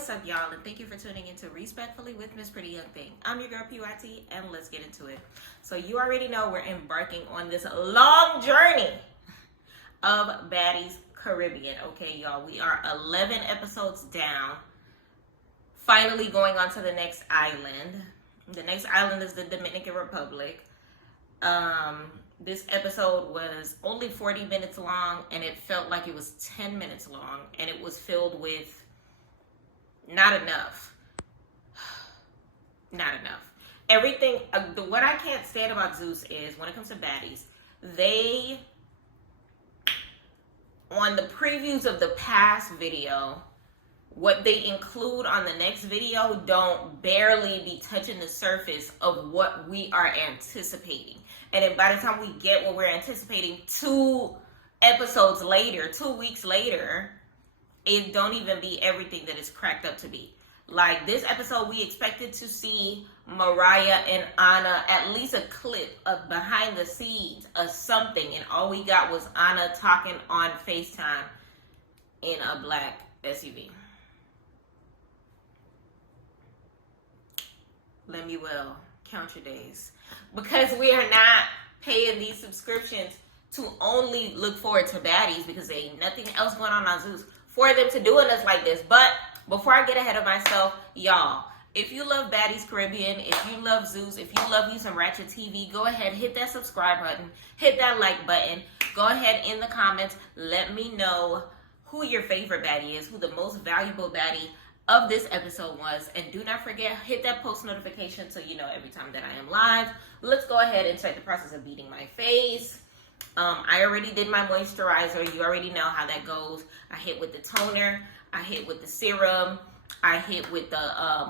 what's up, y'all, and thank you for tuning into Respectfully with Miss Pretty Young Thing. I'm your girl, PYT, and let's get into it. So you already know we're embarking on this long journey of Baddies Caribbean, okay, y'all? We are 11 episodes down, finally going on to the next island. The next island is the Dominican Republic. This episode was only 40 minutes long, and it felt like it was 10 minutes long, and it was filled with not enough. Not enough. Everything, what I can't stand about Zeus is, when it comes to Baddies, they, on the previews of the past video, what they include on the next video don't barely be touching the surface of what we are anticipating. And then by the time we get what we're anticipating 2 episodes later, 2 weeks later, it don't even be everything that it's cracked up to be. Like this episode, we expected to see Mariah and AHNA, at least a clip of behind the scenes of something, and all we got was AHNA talking on FaceTime in a black SUV. Let me well count your days, because we are not paying these subscriptions to only look forward to Baddies, because there ain't nothing else going on Zeus for them to doing us like this. But before I get ahead of myself, y'all, if you love Baddies Caribbean, if you love Zeus, if you love you some Ratchet TV, go ahead, hit that subscribe button, hit that like button, go ahead in the comments, let me know who your favorite baddie is, who the most valuable baddie of this episode was, and do not forget, hit that post notification so you know every time that I am live. Let's go ahead and start the process of beating my face. I already did my moisturizer. You already know how that goes. I hit with the toner, I hit with the serum, I hit with the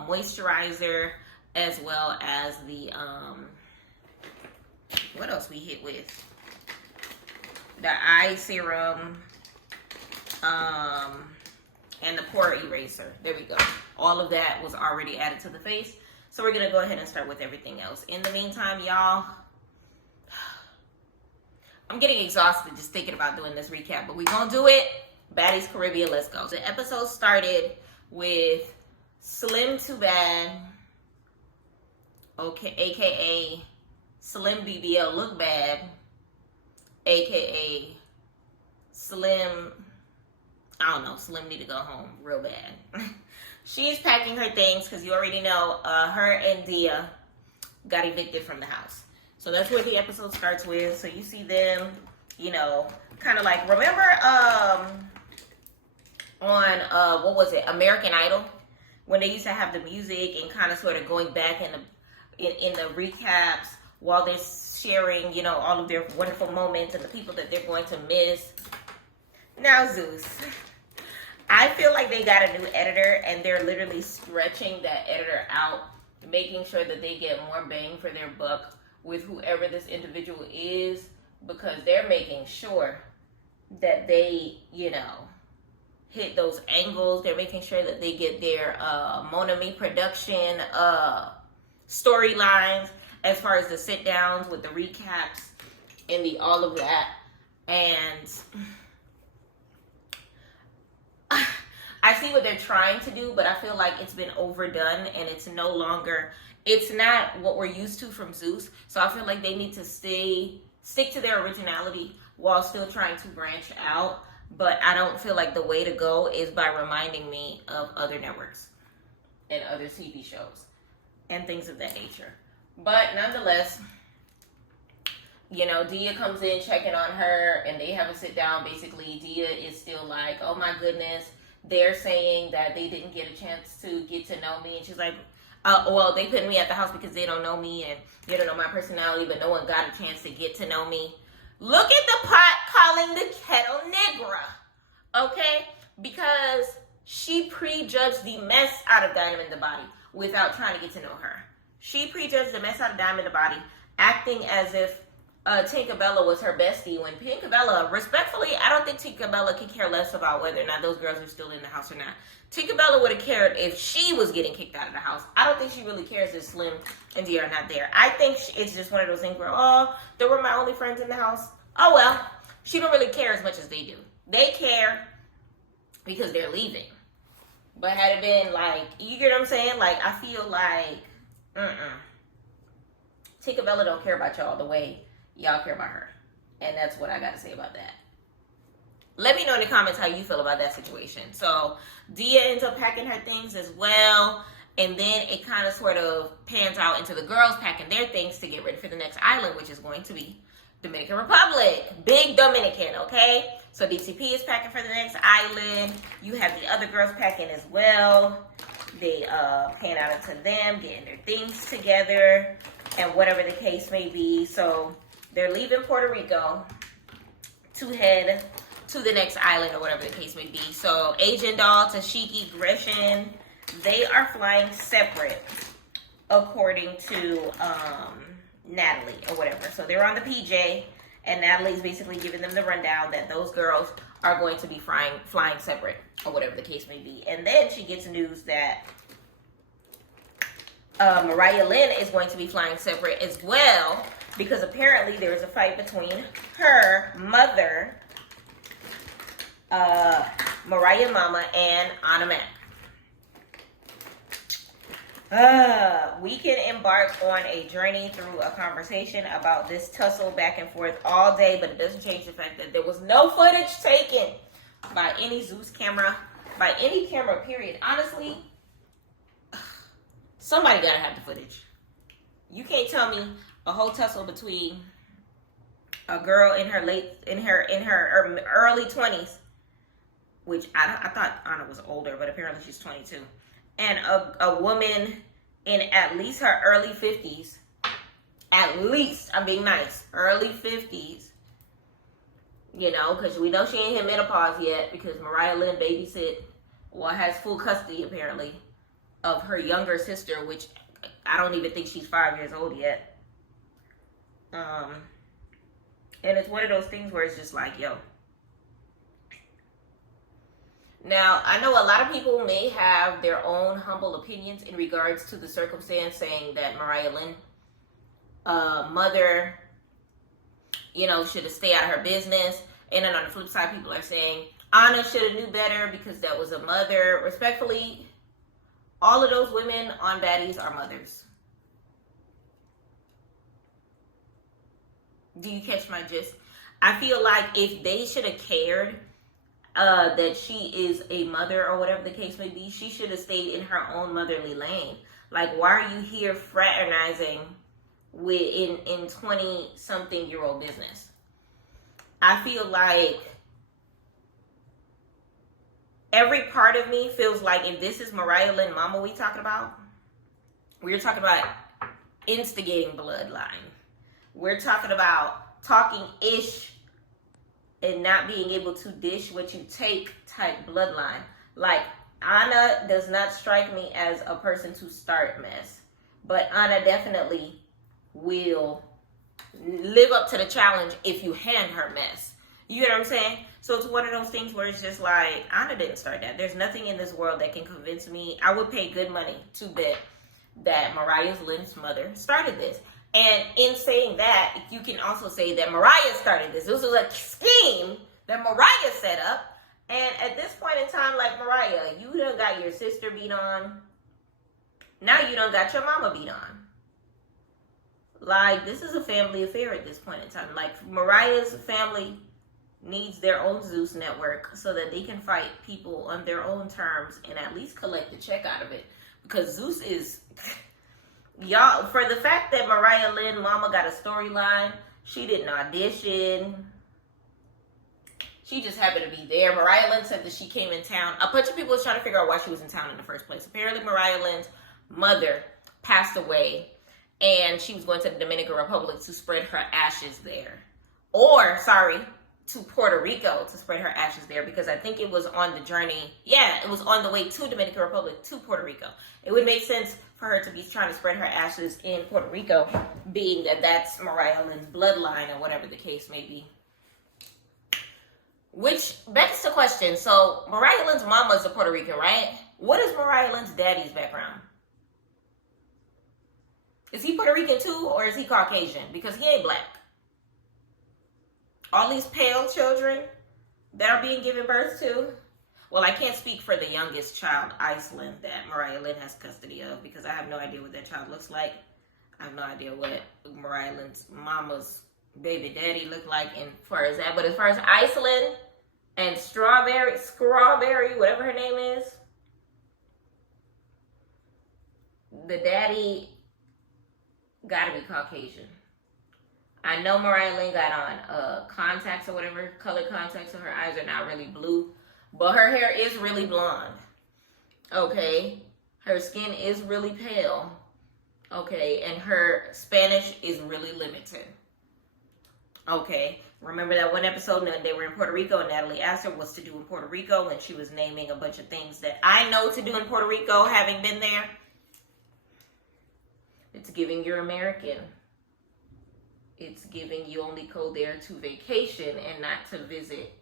moisturizer, as well as the what else we hit with? The eye serum, and the pore eraser. There we go. All of that was already added to the face. So we're gonna go ahead and start with everything else. In the meantime, y'all, I'm getting exhausted just thinking about doing this recap, but we're gonna do it. Baddies Caribbean, let's go. The episode started with Slim Too Bad, okay, aka Slim BBL Look Bad, aka Slim, I don't know, Slim need to go home real bad. She's packing her things because you already know her and Dia got evicted from the house. So that's where the episode starts with. So you see them, you know, kind of like, remember on, what was it, American Idol? When they used to have the music and kind of sort of going back in the recaps while they're sharing, you know, all of their wonderful moments and the people that they're going to miss. Now Zeus. I feel like they got a new editor and they're literally stretching that editor out, making sure that they get more bang for their buck with whoever this individual is, because they're making sure that they, you know, hit those angles. They're making sure that they get their Mon Ami production storylines as far as the sit downs with the recaps and the all of that. And I see what they're trying to do, but I feel like it's been overdone and it's no longer, it's not what we're used to from Zeus. So I feel like they need to stick to their originality while still trying to branch out. But I don't feel like the way to go is by reminding me of other networks and other TV shows and things of that nature. But nonetheless, you know, Dia comes in checking on her and they have a sit down. Basically, Dia is still like, oh my goodness, they're saying that they didn't get a chance to get to know me. And she's like, well, they put me at the house because they don't know me and they don't know my personality, but no one got a chance to get to know me. Look at the pot calling the kettle negra, okay? Because she prejudged the mess out of Diamond the Body without trying to get to know her. She prejudged the mess out of Diamond the Body, acting as if Tinkerbella was her bestie, when Tinkerbella, respectfully, I don't think Tinkerbella could care less about whether or not those girls are still in the house or not. Tinkerbella would have cared if she was getting kicked out of the house. I don't think she really cares if Slim and Dia are not there. I think it's just one of those things where, oh, they were my only friends in the house. Oh, well, she don't really care as much as they do. They care because they're leaving. But had it been like, you get what I'm saying? Like, I feel like, Tinkerbella don't care about y'all the way y'all care about her. And that's what I got to say about that. Let me know in the comments how you feel about that situation. So, Dia ends up packing her things as well. And then it kind of sort of pans out into the girls packing their things to get ready for the next island, which is going to be Dominican Republic. Big Dominican, okay? So DCP is packing for the next island. You have the other girls packing as well. They pan out into them, getting their things together, and whatever the case may be. So they're leaving Puerto Rico to head to the next island, or whatever the case may be. So Agent Doll, Tashiki, Gretchen, they are flying separate, according to Natalie or whatever. So they're on the PJ, and Natalie's basically giving them the rundown that those girls are going to be flying separate, or whatever the case may be. And then she gets news that Mariah Lynn is going to be flying separate as well, because apparently there is a fight between her mother, Mariah Mama, and AHNA Mac. We can embark on a journey through a conversation about this tussle back and forth all day, but it doesn't change the fact that there was no footage taken by any Zeus camera, by any camera, period. Honestly, somebody gotta have the footage. You can't tell me a whole tussle between a girl in her early 20s, which I thought AHNA was older, but apparently she's 22. And a woman in at least her early 50s, at least, I'm being nice, early 50s, you know, because we know she ain't hit menopause yet, because Mariah Lynn has full custody, apparently, of her younger sister, which I don't even think she's 5 years old yet. And it's one of those things where it's just like, yo. Now, I know a lot of people may have their own humble opinions in regards to the circumstance, saying that Mariah Lynn, mother, you know, should have stayed out of her business. And then on the flip side, people are saying AHNA should have knew better because that was a mother. Respectfully, all of those women on Baddies are mothers. Do you catch my gist? I feel like if they should have cared that she is a mother or whatever the case may be, she should have stayed in her own motherly lane. Like, why are you here fraternizing in 20-something-year-old business? I feel like every part of me feels like if this is Mariah Lynn Mama we're talking about instigating bloodline. We're talking about talking ish and not being able to dish what you take type bloodline. Like, AHNA does not strike me as a person to start mess, but AHNA definitely will live up to the challenge if you hand her mess. You get what I'm saying? So it's one of those things where it's just like, AHNA didn't start that. There's nothing in this world that can convince me. I would pay good money to bet that Mariah Lynn's mother started this. And in saying that, you can also say that Mariah started this. This was a scheme that Mariah set up. And at this point in time, like, Mariah, you done got your sister beat on. Now you done got your mama beat on. Like, this is a family affair at this point in time. Like, Mariah's family needs their own Zeus network so that they can fight people on their own terms and at least collect the check out of it. Because Zeus is... Y'all, for the fact that Mariah Lynn Mama got a storyline, she didn't audition. She just happened to be there. Mariah Lynn said that she came in town. A bunch of people was trying to figure out why she was in town in the first place. Apparently, Mariah Lynn's mother passed away, and she was going to the Dominican Republic to spread her ashes there. To Puerto Rico to spread her ashes there, because I think it was on the journey. Yeah, it was on the way to Dominican Republic to Puerto Rico. It would make sense for her to be trying to spread her ashes in Puerto Rico, being that that's Mariah Lynn's bloodline or whatever the case may be. Which begs the question, so Mariah Lynn's mama is a Puerto Rican, right? What is Mariah Lynn's daddy's background? Is he Puerto Rican too, or is he Caucasian? Because he ain't black. All these pale children that are being given birth to. Well, I can't speak for the youngest child, Iceland, that Mariah Lynn has custody of, because I have no idea what that child looks like. I have no idea what Mariah Lynn's mama's baby daddy looked like as far as that. But as far as Iceland and Strawberry, whatever her name is, the daddy gotta be Caucasian. I know Mariah Lynn got on contacts or whatever, colored contacts, so her eyes are not really blue. But her hair is really blonde. Okay? Her skin is really pale. Okay? And her Spanish is really limited. Okay? Remember that one episode when they were in Puerto Rico and Natalie asked her what's to do in Puerto Rico, and she was naming a bunch of things that I know to do in Puerto Rico, having been there. It's giving you're American. It's giving you only go there to vacation and not to visit,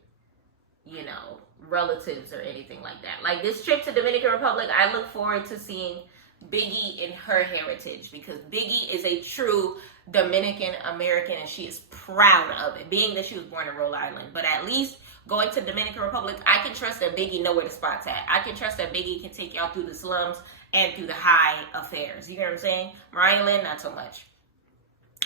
you know, relatives or anything like that. Like this trip to Dominican Republic, I look forward to seeing Biggie in her heritage, because Biggie is a true Dominican American and she is proud of it, being that she was born in Rhode Island. But at least going to Dominican Republic, I can trust that Biggie know where the spot's at. I can trust that Biggie can take y'all through the slums and through the high affairs. You know what I'm saying? Mariah Lynn, not so much.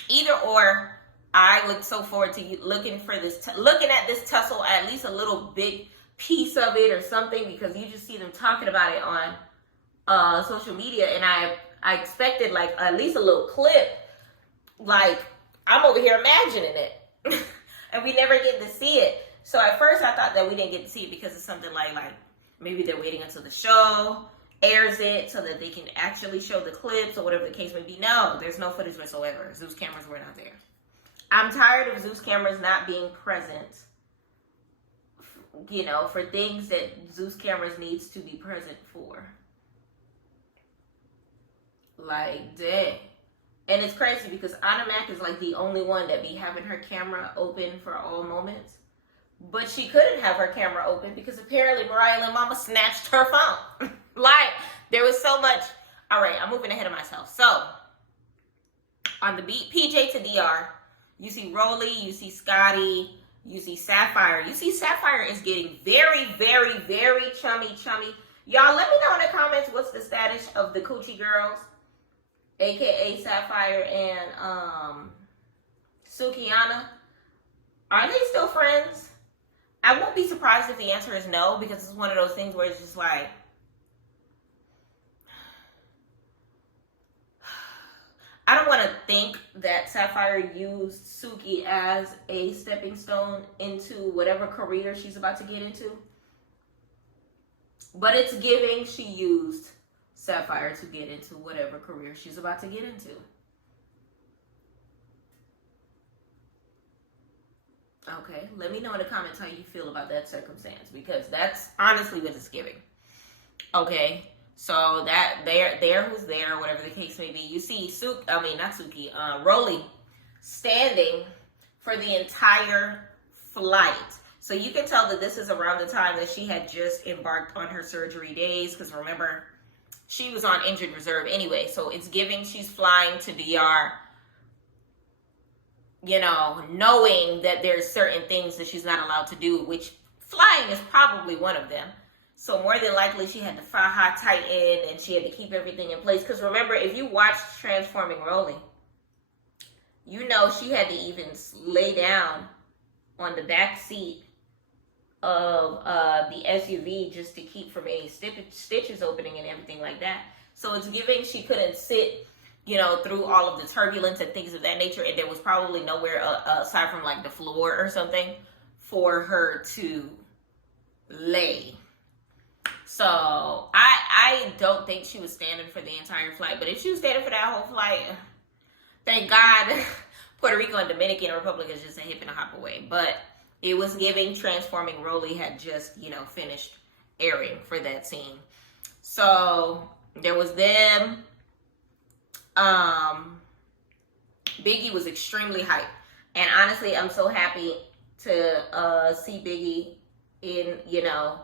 Either or, I look so forward to you looking at this tussle, at least a little big piece of it or something, because you just see them talking about it on social media, and I expected like at least a little clip. Like I'm over here imagining it, and we never get to see it. So at first I thought that we didn't get to see it because it's something like maybe they're waiting until the show airs it so that they can actually show the clips or whatever the case may be. No, there's no footage whatsoever. Zeus cameras were not there. I'm tired of Zeus cameras not being present, you know, for things that Zeus cameras needs to be present for. Like, dang. And it's crazy because AHNA Mac is like the only one that be having her camera open for all moments. But she couldn't have her camera open because apparently Mariah Lynn mama snatched her phone. Like, there was so much. All right, I'm moving ahead of myself. So, on the beat, PJ to DR, you see Rolly, you see Scotty, you see Sapphire. You see Sapphire is getting very, very, very chummy. Y'all, let me know in the comments what's the status of the Coochie Girls, aka Sapphire and Sukiana. Are they still friends? I won't be surprised if the answer is no, because it's one of those things where it's just like, I don't want to think that Sapphire used Suki as a stepping stone into whatever career she's about to get into. But it's giving she used Sapphire to get into whatever career she's about to get into. Okay, let me know in the comments how you feel about that circumstance, because that's honestly what it's giving. Okay, so that there who's there, whatever the case may be. You see Rolly standing for the entire flight. So you can tell that this is around the time that she had just embarked on her surgery days, because remember, she was on injured reserve anyway. So it's giving she's flying to DR, you know, knowing that there's certain things that she's not allowed to do, which flying is probably one of them. So more than likely she had to fly tighten and she had to keep everything in place. Because remember, if you watched Transforming Rolly, you know she had to even lay down on the back seat of the SUV just to keep from any stitches opening and everything like that. So it's giving she couldn't sit, you know, through all of the turbulence and things of that nature, and there was probably nowhere aside from like the floor or something for her to lay. So I don't think she was standing for the entire flight, but if she was standing for that whole flight, thank God Puerto Rico and Dominican Republic is just a hip and a hop away. But it was giving Transforming Rolly had just, you know, finished airing for that scene. So there was them. Biggie was extremely hyped, and honestly I'm so happy to see Biggie in, you know,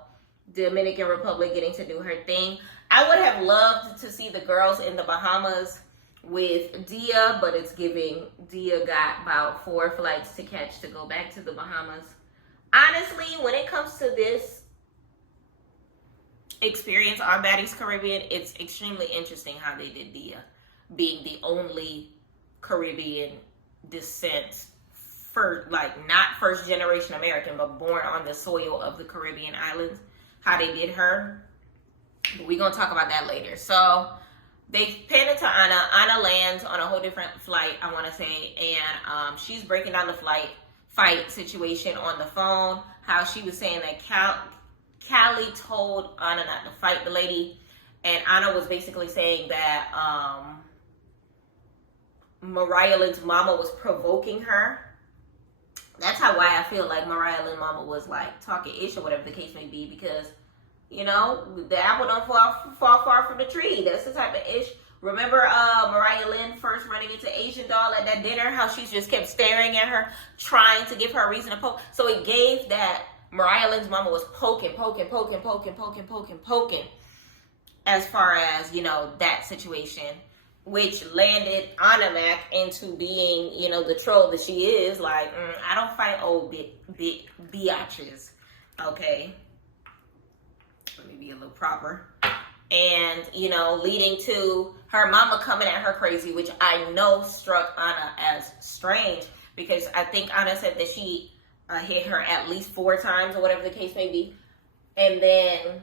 Dominican Republic getting to do her thing. I would have loved to see the girls in the Bahamas with Dia, but it's giving Dia got about 4 flights to catch to go back to the Bahamas. Honestly, when it comes to this, experience on Baddies Caribbean, it's extremely interesting how they did the being the only Caribbean descent, for like not first generation American, but born on the soil of the Caribbean islands, how they did her. But we're gonna talk about that later. So they pan into AHNA. AHNA lands on a whole different flight, I want to say, and she's breaking down the fight situation on the phone. How she was saying that Cali told AHNA not to fight the lady, and AHNA was basically saying that Mariah Lynn's mama was provoking her. That's why I feel like Mariah Lynn's mama was like talking ish or whatever the case may be, because you know the apple don't fall far from the tree. That's the type of ish. Remember Mariah Lynn first running into Asian doll at that dinner, how she just kept staring at her, trying to give her a reason to poke. So it gave that Mariah Lynn's mama was poking, as far as, you know, that situation, which landed AHNA into being, you know, the troll that she is. Like, I don't fight old biatches, okay? Let me be a little proper. And, you know, leading to her mama coming at her crazy, which I know struck AHNA as strange, because I think AHNA said that she hit her at least 4 times or whatever the case may be. And then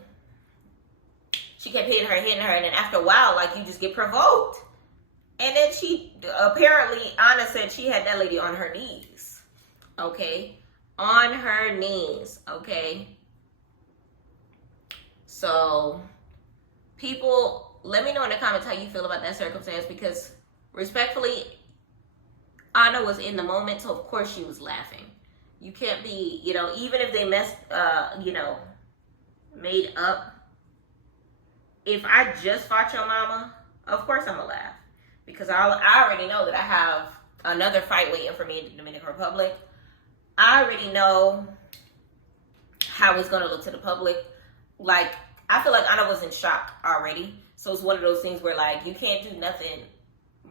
she kept hitting her, and then after a while, like, you just get provoked. And then apparently, AHNA said she had that lady on her knees. Okay? On her knees. Okay? So, people, let me know in the comments how you feel about that circumstance, because respectfully, AHNA was in the moment, so of course she was laughing. You can't be, you know, even if they made up. If I just fought your mama, of course I'm gonna laugh. Because I already know that I have another fight waiting for me in the Dominican Republic. I already know how it's gonna look to the public. Like, I feel like Anna was in shock already. So it's one of those things where, like, you can't do nothing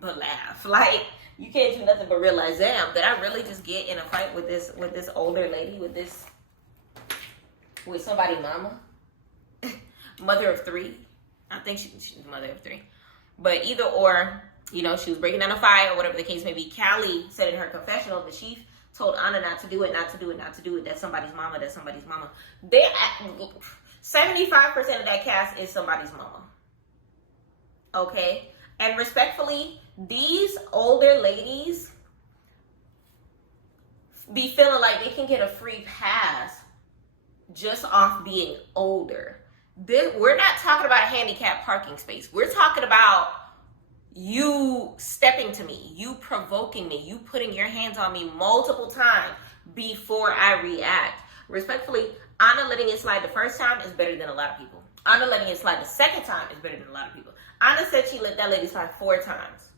but laugh. Like, you can't do nothing but realize, damn, did I really just get in a fight with this older lady, with somebody mama? Mother of 3. I think she's mother of 3. But either or, you know, she was breaking down a fight or whatever the case may be. Cali said in her confessional that she told AHNA not to do it. That's somebody's mama. 75% of that cast is somebody's mama. Okay? And respectfully, these older ladies be feeling like they can get a free pass just off being older. We're not talking about a handicapped parking space. We're talking about you stepping to me, you provoking me, you putting your hands on me multiple times before I react. Respectfully, AHNA letting it slide the first time is better than a lot of people. AHNA letting it slide the second time is better than a lot of people. AHNA said she let that lady slide 4 times.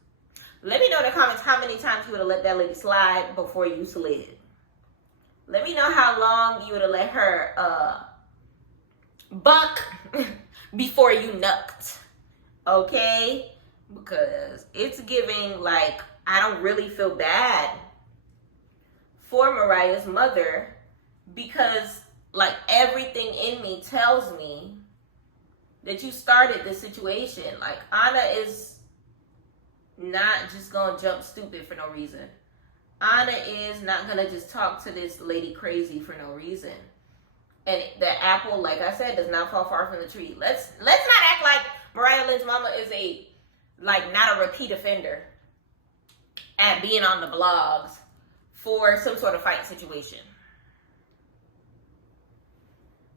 Let me know in the comments how many times you would have let that lady slide before you slid. Let me know how long you would have let her buck before you knucked. Okay? Because it's giving, like, I don't really feel bad for Mariah's mother, because, like, everything in me tells me that you started this situation. Like, AHNA is not just gonna jump stupid for no reason. AHNA is not gonna just talk to this lady crazy for no reason. And the apple, like I said, does not fall far from the tree. Let's not act like Mariah Lynn's mama is not a repeat offender at being on the blogs for some sort of fight situation.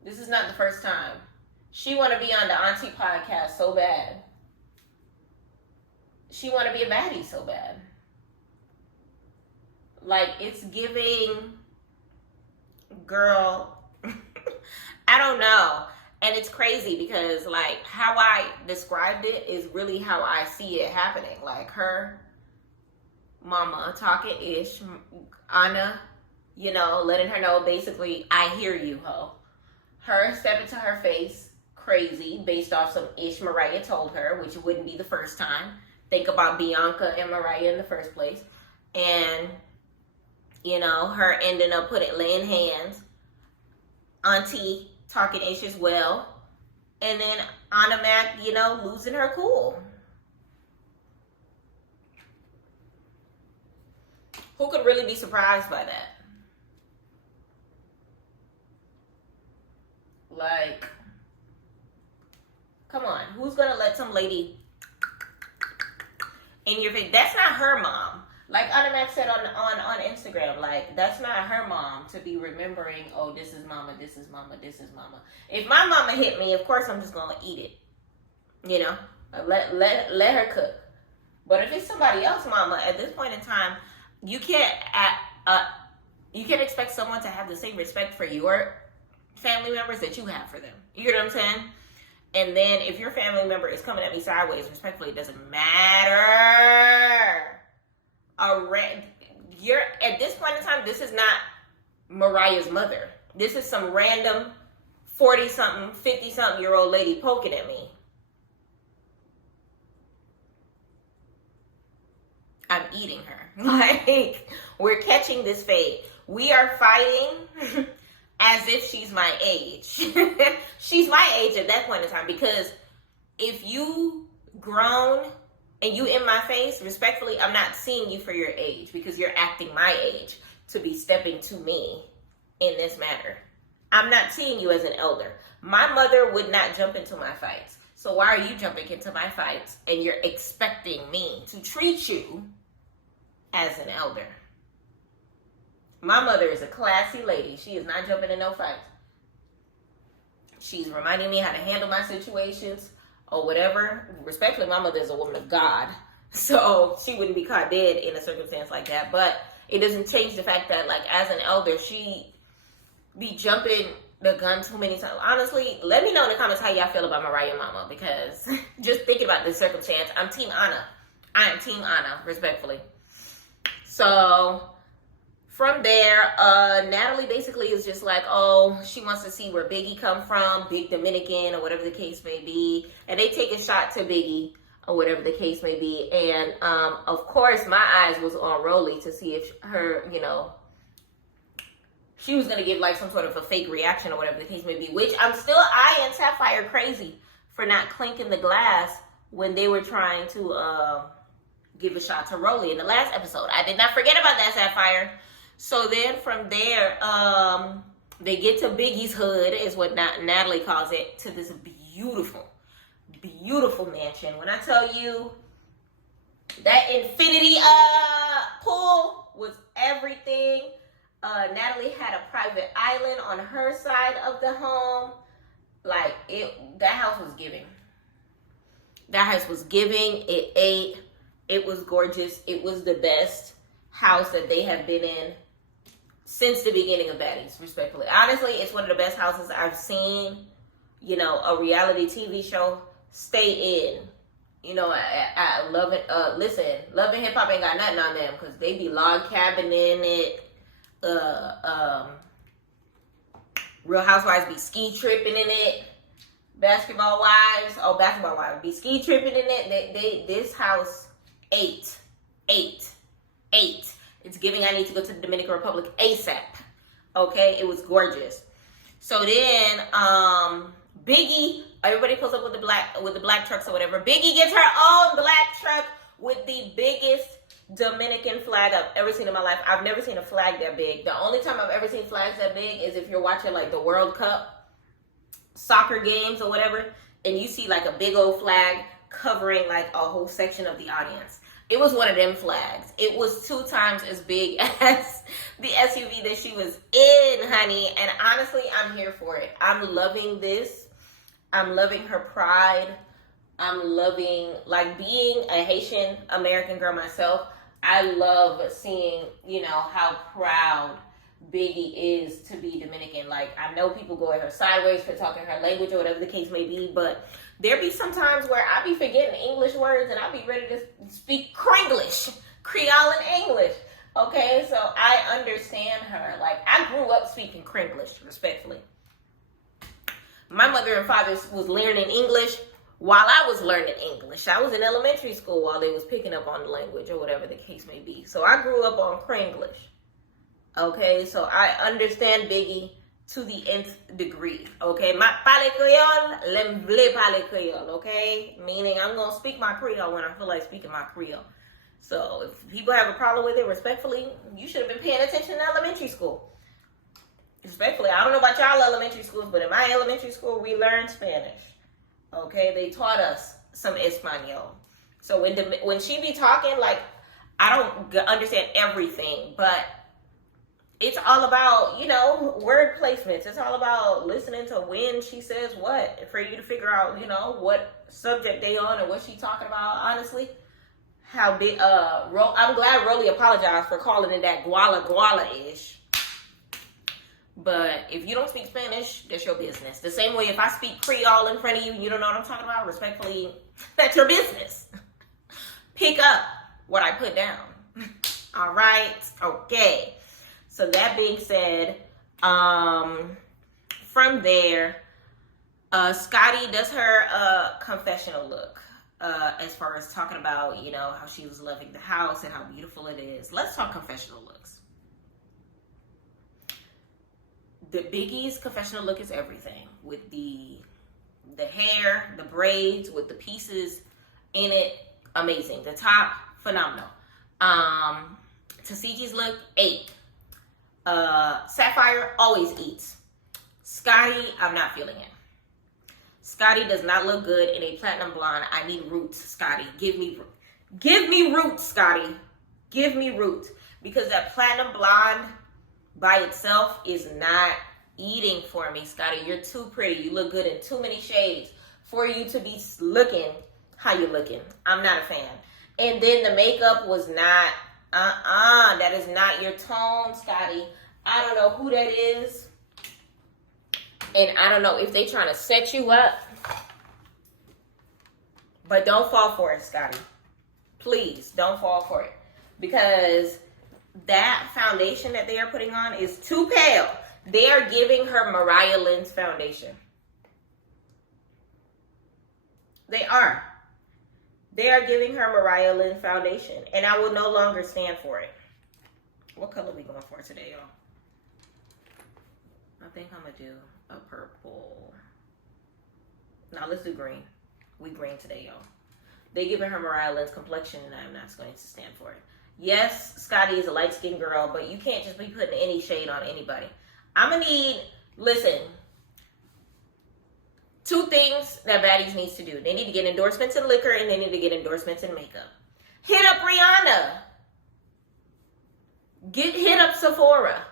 This is not the first time. She want to be on the Auntie podcast so bad. She want to be a baddie so bad. Like, it's giving, girl, I don't know. And it's crazy because, like, how I described it is really how I see it happening. Like, her mama talking ish, AHNA, you know, letting her know basically, I hear you, ho. Her stepping to her face crazy based off some ish Mariah told her, which wouldn't be the first time. Think about Bianca and Mariah in the first place. And, you know, her ending up laying hands. Auntie talking ish as well. And then AHNA Mac, you know, losing her cool. Who could really be surprised by that? Like, come on. Who's going to let some lady in your face? That's not her mom. Like AHNA Mac said on Instagram, like, that's not her mom to be remembering, oh, this is mama, this is mama, this is mama. If my mama hit me, of course I'm just going to eat it. You know? Let her cook. But if it's somebody else, mama, at this point in time, you can't expect someone to have the same respect for your family members that you have for them. You get what I'm saying? And then if your family member is coming at me sideways, respectfully, it doesn't matter. You're at this point in time, this is not Mariah's mother. This is some random 40-something, 50-something year old lady poking at me. I'm eating her. Like, we're catching this fade. We are fighting as if she's my age. She's my age at that point in time, because if you grown and you in my face, respectfully, I'm not seeing you for your age, because you're acting my age to be stepping to me in this matter. I'm not seeing you as an elder. My mother would not jump into my fights. So why are you jumping into my fights and you're expecting me to treat you as an elder? My mother is a classy lady. She is not jumping in no fights. She's reminding me how to handle my situations or whatever. Respectfully, my mother is a woman of God, so she wouldn't be caught dead in a circumstance like that. But it doesn't change the fact that, like, as an elder, she be jumping the gun too many times. Honestly, let me know in the comments how y'all feel about Mariah Mama, because just thinking about this circumstance, I'm Team AHNA. I am Team AHNA, respectfully. So from there, Natalie basically is just like, oh, she wants to see where Biggie come from, Big Dominican, or whatever the case may be. And they take a shot to Biggie, or whatever the case may be. And, of course, my eyes was on Rolly to see if her, you know, she was going to give, like, some sort of a fake reaction, or whatever the case may be. Which I'm still eyeing Sapphire crazy for not clinking the glass when they were trying to give a shot to Rolly in the last episode. I did not forget about that, Sapphire. So then from there, they get to Biggie's hood, is what Natalie calls it, to this beautiful, beautiful mansion. When I tell you that infinity pool was everything. Natalie had a private island on her side of the home. Like, that house was giving. That house was giving. It ate. It was gorgeous. It was the best house that they have been in since the beginning of Baddies, respectfully. Honestly, it's one of the best houses I've seen, you know, a reality TV show stay in. You know, I love it. Listen, Love and Hip Hop ain't got nothing on them, because they be log cabin in it. Real Housewives be ski tripping in it. Basketball Wives be ski tripping in it. This house ate. It's giving I need to go to the Dominican Republic ASAP. Okay, it was gorgeous. So then, Biggie, everybody pulls up with the black trucks or whatever. Biggie gets her own black truck with the biggest Dominican flag I've ever seen in my life. I've never seen a flag that big. The only time I've ever seen flags that big is if you're watching, like, the World Cup soccer games or whatever, and you see, like, a big old flag covering, like, a whole section of the audience. It was one of them flags. It was 2 times as big as the SUV that she was in, honey. And honestly, I'm here for it. I'm loving this. I'm loving her pride. I'm loving, like, being a Haitian American girl myself. I love seeing, you know, how proud Biggie is to be Dominican. Like, I know people go at her sideways for talking her language or whatever the case may be, but there be some times where I be forgetting English words and I be ready to speak Kringlish, Creole and English. Okay, so I understand her. Like, I grew up speaking Kringlish, respectfully. My mother and father was learning English while I was learning English. I was in elementary school while they was picking up on the language or whatever the case may be. So I grew up on Kringlish. Okay, so I understand Biggie to the nth degree, okay? Ma parle Creole, lem vle parle Creole, okay? Meaning I'm gonna speak my Creole when I feel like speaking my Creole. So if people have a problem with it, respectfully, you should have been paying attention in elementary school. Respectfully, I don't know about y'all elementary schools, but in my elementary school, we learned Spanish, okay? They taught us some Espanol. So when she be talking, like, I don't understand everything, but it's all about, you know, word placements. It's all about listening to when she says what for you to figure out, you know, what subject they on and what she talking about. Honestly, how big, I'm glad Rolly apologized for calling it that guala-ish. But if you don't speak Spanish, that's your business. The same way if I speak Creole in front of you and you don't know what I'm talking about, respectfully, that's your business. Pick up what I put down. All right? Okay. So that being said, from there, Scotty does her confessional look as far as talking about, you know, how she was loving the house and how beautiful it is. Let's talk confessional looks. The Biggie's confessional look is everything, with the hair, the braids, with the pieces in it, amazing. The top, phenomenal. Tasiki's look, 8. Sapphire always eats. Scotty, I'm not feeling it. Scotty does not look good in a platinum blonde. I need roots, Scotty. Give me roots, Scotty. Give me roots. Because that platinum blonde by itself is not eating for me, Scotty. You're too pretty. You look good in too many shades for you to be looking how you're looking. I'm not a fan. And then the makeup was not, that is not your tone, Scotty. I don't know who that is. And I don't know if they trying to set you up. But don't fall for it, Scotty. Please, don't fall for it. Because that foundation that they are putting on is too pale. They are giving her Mariah Lynn's foundation. They are. They are giving her Mariah Lynn foundation. And I will no longer stand for it. What color are we going for today, y'all? I think I'm going to do a purple. Now let's do green. We green today, y'all. They giving her Mariah Lynn's complexion, and I'm not going to stand for it. Yes, Scotty is a light-skinned girl, but you can't just be putting any shade on anybody. I'm going to need, listen, 2 things that Baddies needs to do. They need to get endorsements in liquor, and they need to get endorsements in makeup. Hit up Rihanna. Hit up Sephora.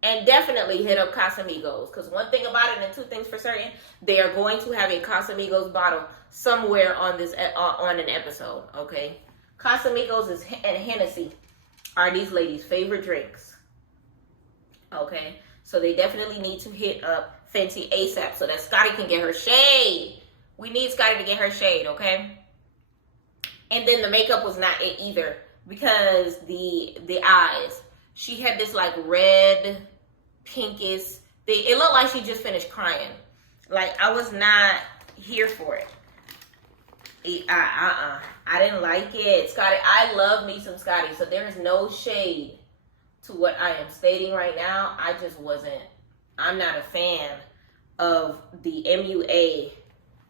And definitely hit up Casamigos. Because one thing about it and 2 things for certain, they are going to have a Casamigos bottle somewhere on this on an episode, okay? Casamigos and Hennessy are these ladies' favorite drinks. Okay? So they definitely need to hit up Fenty ASAP so that Scotty can get her shade. We need Scotty to get her shade, okay? And then the makeup was not it either, because the eyes. She had this like red, pinkish thing. It looked like she just finished crying. Like, I was not here for it. I didn't like it. Scotty, I love me some Scotty, so there is no shade to what I am stating right now. I just wasn't, I'm not a fan of the MUA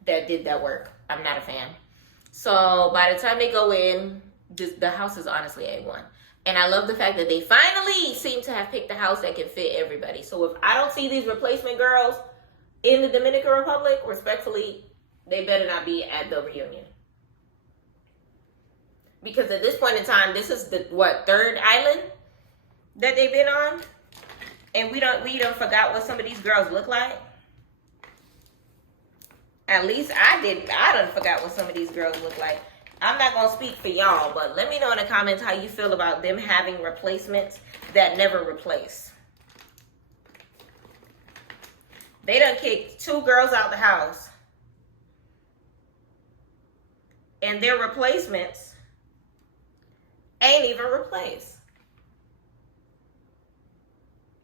that did that work. I'm not a fan. So by the time they go in, the house is honestly A1. And I love the fact that they finally seem to have picked a house that can fit everybody. So if I don't see these replacement girls in the Dominican Republic, respectfully, they better not be at the reunion. Because at this point in time, this is the, 3rd island that they've been on? And we don't forgot what some of these girls look like? At least I didn't. I done forgot what some of these girls look like. I'm not going to speak for y'all, but let me know in the comments how you feel about them having replacements that never replace. They done kicked 2 girls out the house. And their replacements ain't even replaced.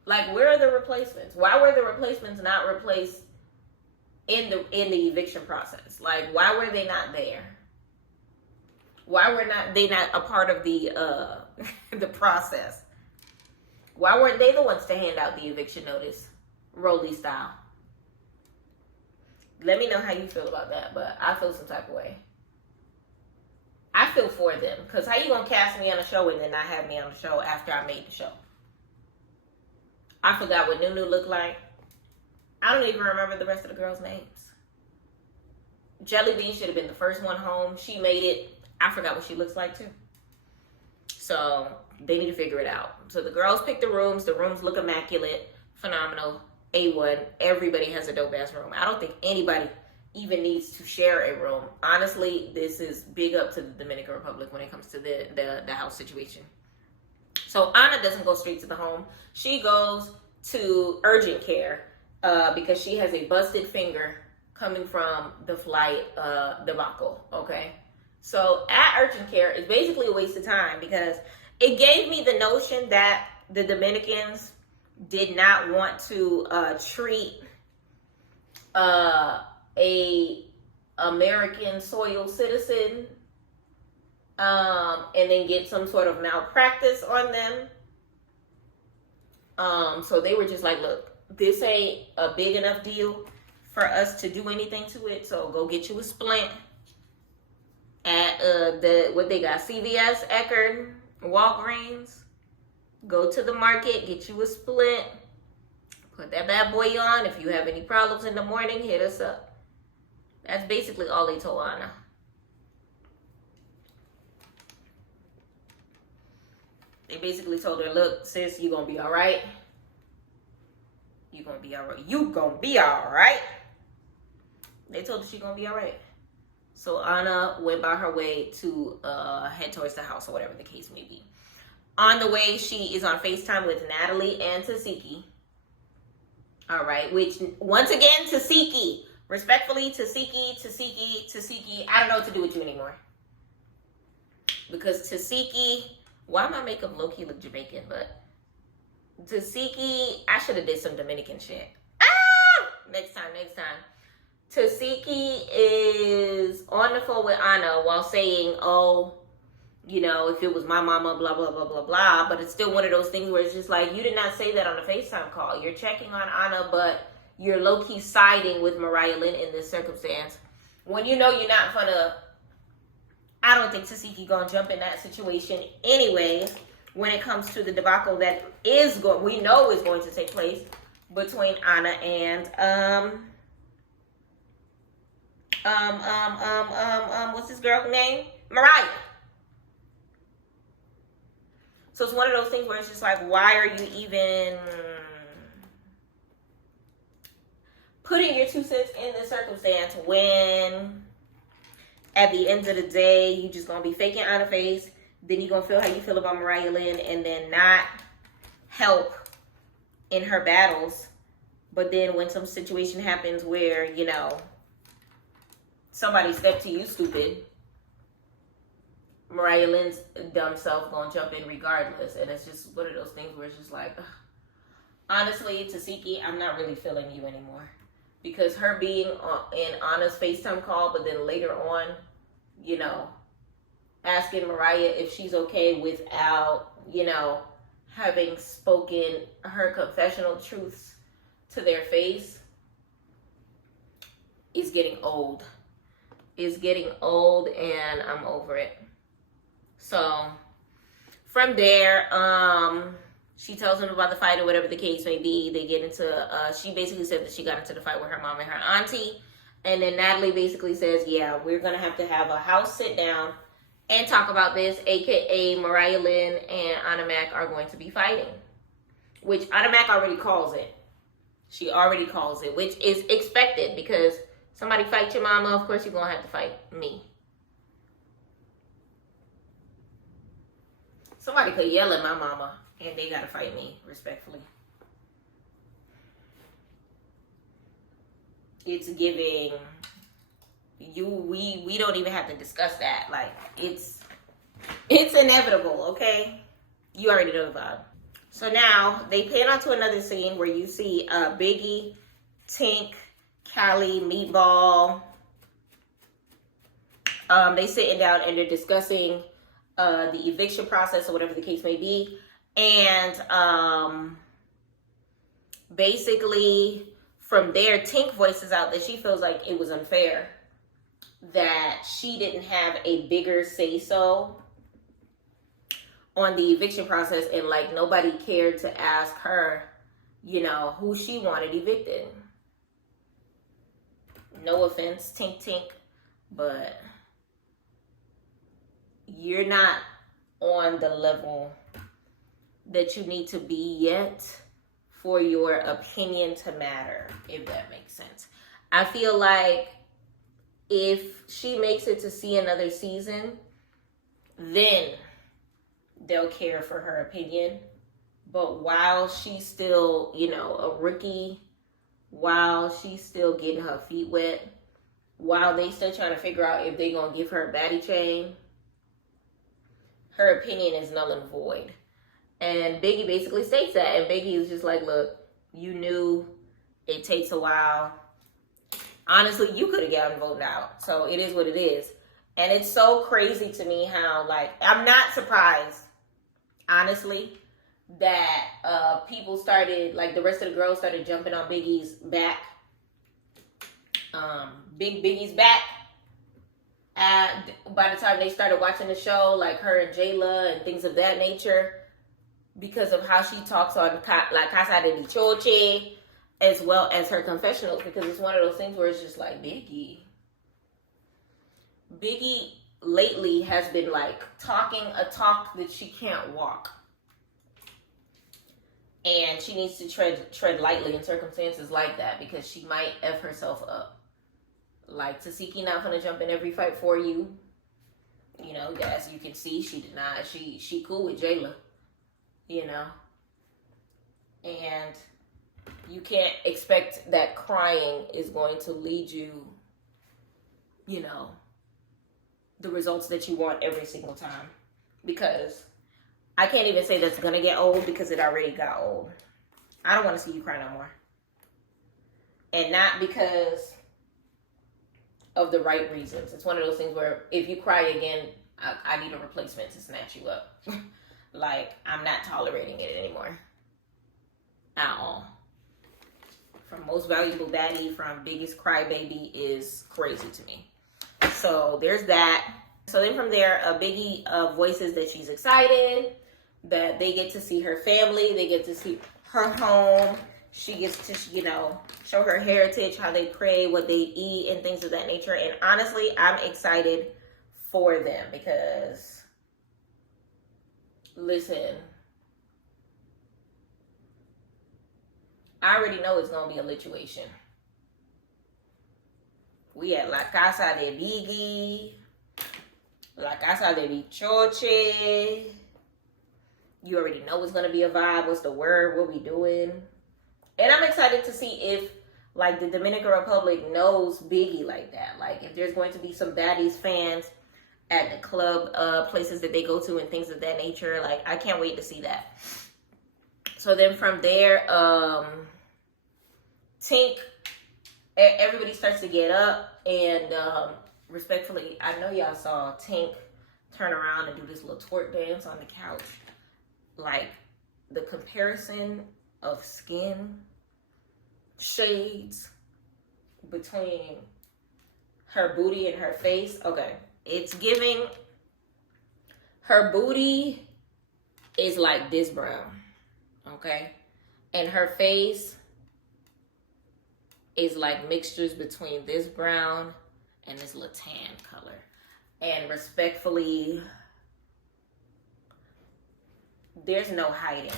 Like, where are the replacements? Why were the replacements not replaced in the eviction process? Like, why were they not there? Why were they not a part of the the process? Why weren't they the ones to hand out the eviction notice, Rolly style? Let me know how you feel about that, but I feel some type of way. I feel for them, because how you gonna cast me on a show and then not have me on the show after I made the show? I forgot what Nunu looked like. I don't even remember the rest of the girls' names. Jelly Bean should have been the first one home. She made it. I forgot what she looks like too. So they need to figure it out. So the girls pick the rooms. The rooms look immaculate, phenomenal, A1. Everybody has a dope ass room. I don't think anybody even needs to share a room. Honestly, this is big up to the Dominican Republic when it comes to the house situation. So AHNA doesn't go straight to the home. She goes to urgent care because she has a busted finger coming from the flight debacle, okay? So at urgent care is basically a waste of time because it gave me the notion that the Dominicans did not want to treat a American soil citizen and then get some sort of malpractice on them. So they were just like, look, this ain't a big enough deal for us to do anything to it. So go get you a splint at what they got, CVS, Eckerd, Walgreens. Go to the market, get you a splint, put that bad boy on. If you have any problems in the morning, hit us up. That's basically all they told AHNA. They basically told her, look, sis, you gonna be all right. You gonna be all right. You gonna be all right. They told her she gonna be all right. So AHNA went by her way to head towards the house or whatever the case may be. On the way, she is on FaceTime with Natalie and Tasiki. All right, which, once again, Tasiki. Respectfully, Tasiki. I don't know what to do with you anymore. Because Tasiki, why my makeup low-key look Jamaican, but Tasiki, I should have did some Dominican shit. Next time. Tasiki is on the phone with AHNA while saying, oh, you know, if it was my mama, blah, blah, blah, blah, blah. But it's still one of those things where it's just like, you did not say that on a FaceTime call. You're checking on AHNA, but you're low-key siding with Mariah Lynn in this circumstance. When you know you're not gonna, I don't think Tasiki gonna jump in that situation anyway when it comes to the debacle that we know is going to take place between AHNA and, what's this girl's name? Mariah. So it's one of those things where it's just like, why are you even putting your 2 cents in this circumstance when at the end of the day, you just going to be faking on the face. Then you're going to feel how you feel about Mariah Lynn and then not help in her battles. But then when some situation happens where, you know, somebody stepped to you stupid, Mariah Lynn's dumb self gonna jump in regardless. And it's just one of those things where it's just like, ugh. Honestly, Tasiki, I'm not really feeling you anymore. Because her being in AHNA's FaceTime call, but then later on, you know, asking Mariah if she's okay without, you know, having spoken her confessional truths to their face is getting old. Is getting old, and I'm over it. So from there, she tells him about the fight or whatever the case may be. They get into, she basically said that she got into the fight with her mom and her auntie. And then Natalie basically says, yeah, we're going to have a house sit down and talk about this, aka Mariah Lynn and AHNA Mac are going to be fighting. Which AHNA Mac already calls it. She already calls it, which is expected because somebody fight your mama, of course you're going to have to fight me. Somebody could yell at my mama and they got to fight me, respectfully. It's giving you, we don't even have to discuss that. Like, it's inevitable, okay? You already know the vibe. So now they pan onto another scene where you see Biggie, Tink, Cali, Meatball. They sitting down and they're discussing the eviction process or whatever the case may be. And basically from there, Tink voices out that she feels like it was unfair that she didn't have a bigger say so on the eviction process, and like nobody cared to ask her, you know, who she wanted evicted. No offense, Tink Tink, but you're not on the level that you need to be yet for your opinion to matter, if that makes sense. I feel like if she makes it to see another season, then they'll care for her opinion. But while she's still, you know, a rookie, while she's still getting her feet wet, while they still trying to figure out if they're going to give her a baddie chain, her opinion is null and void. And Biggie basically states that. And Biggie is just like, look, you knew it takes a while. Honestly, you could have gotten voted out. So it is what it is. And it's so crazy to me how, like, I'm not surprised, honestly, that people started, like, the rest of the girls started jumping on Biggie's back. Big Biggie's back. By the time they started watching the show, like her and Jayla and things of that nature, because of how she talks on like Casa de Bichoche, as well as her confessionals, because it's one of those things where it's just like, Biggie lately has been like talking a talk that she can't walk, and she needs to tread lightly in circumstances like that, because she might F herself up. Like, Tasiki not gonna jump in every fight for you. You know, as you can see, she did not. She cool with Jayla. You know, and you can't expect that crying is going to lead you, you know, the results that you want every single time, because I can't even say that's gonna get old, because it already got old. I don't want to see you cry no more, and not because of the right reasons. It's one of those things where if you cry again, I need a replacement to snatch you up. Like, I'm not tolerating it anymore. At all. From Most Valuable Baddie, from Biggest Crybaby is crazy to me. So there's that. So then from there, Biggie voices that she's excited, that they get to see her family, they get to see her home. She gets to, you know, show her heritage, how they pray, what they eat, and things of that nature. And honestly, I'm excited for them, because, listen, I already know it's going to be a lituation. We at La Casa de Biggie, La Casa de Bichoche. You already know it's going to be a vibe. What's the word? What we doing? And I'm excited to see if, like, the Dominican Republic knows Biggie like that. Like, if there's going to be some Baddies fans at the club places that they go to and things of that nature. Like, I can't wait to see that. So then from there, Tink, everybody starts to get up, and respectfully, I know y'all saw Tink turn around and do this little twerk dance on the couch. Like, the comparison of skin shades between her booty and her face. Okay, it's giving, her booty is like this brown, okay, and her face is like mixtures between this brown and this little tan color. And respectfully, there's no hiding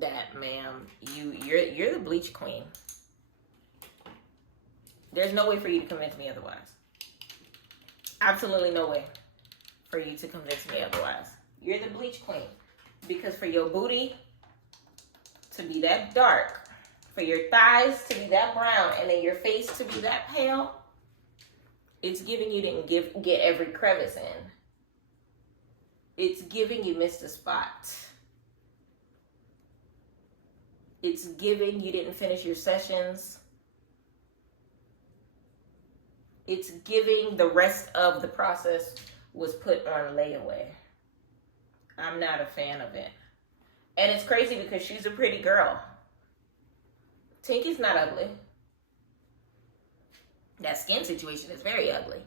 that, ma'am, you're the bleach queen. There's no way for you to convince me otherwise. Absolutely no way for you to convince me otherwise. You're the bleach queen. Because for your booty to be that dark, for your thighs to be that brown, and then your face to be that pale, it's giving you didn't get every crevice in. It's giving you missed a spot. It's giving you didn't finish your sessions. It's giving the rest of the process was put on layaway. I'm not a fan of it. And it's crazy because she's a pretty girl. Tinky's not ugly. That skin situation is very ugly.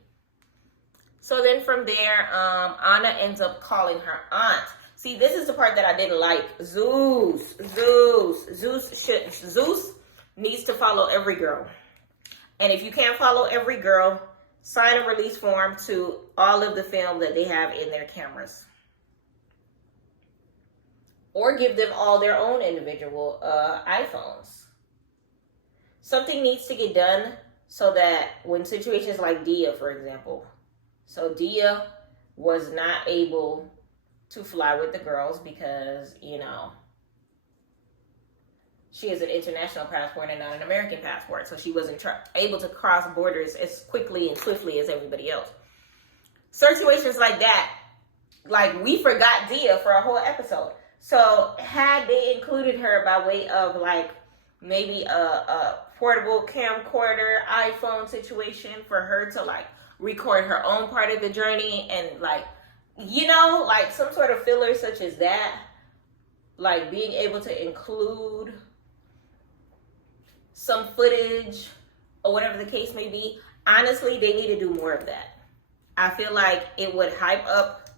So then from there, AHNA ends up calling her aunt. See, this is the part that I didn't like. Zeus needs to follow every girl. And if you can't follow every girl, sign a release form to all of the film that they have in their cameras. Or give them all their own individual iPhones. Something needs to get done so that when situations like Dia, for example. So Dia was not able to fly with the girls because, you know, she has an international passport and not an American passport. So she wasn't able to cross borders as quickly and swiftly as everybody else. Situations like that, like we forgot Dia for a whole episode. So had they included her by way of like maybe a portable camcorder iPhone situation for her to like record her own part of the journey and like, you know, like some sort of filler such as that, like being able to include some footage or whatever the case may be. Honestly, they need to do more of that. I feel like it would hype up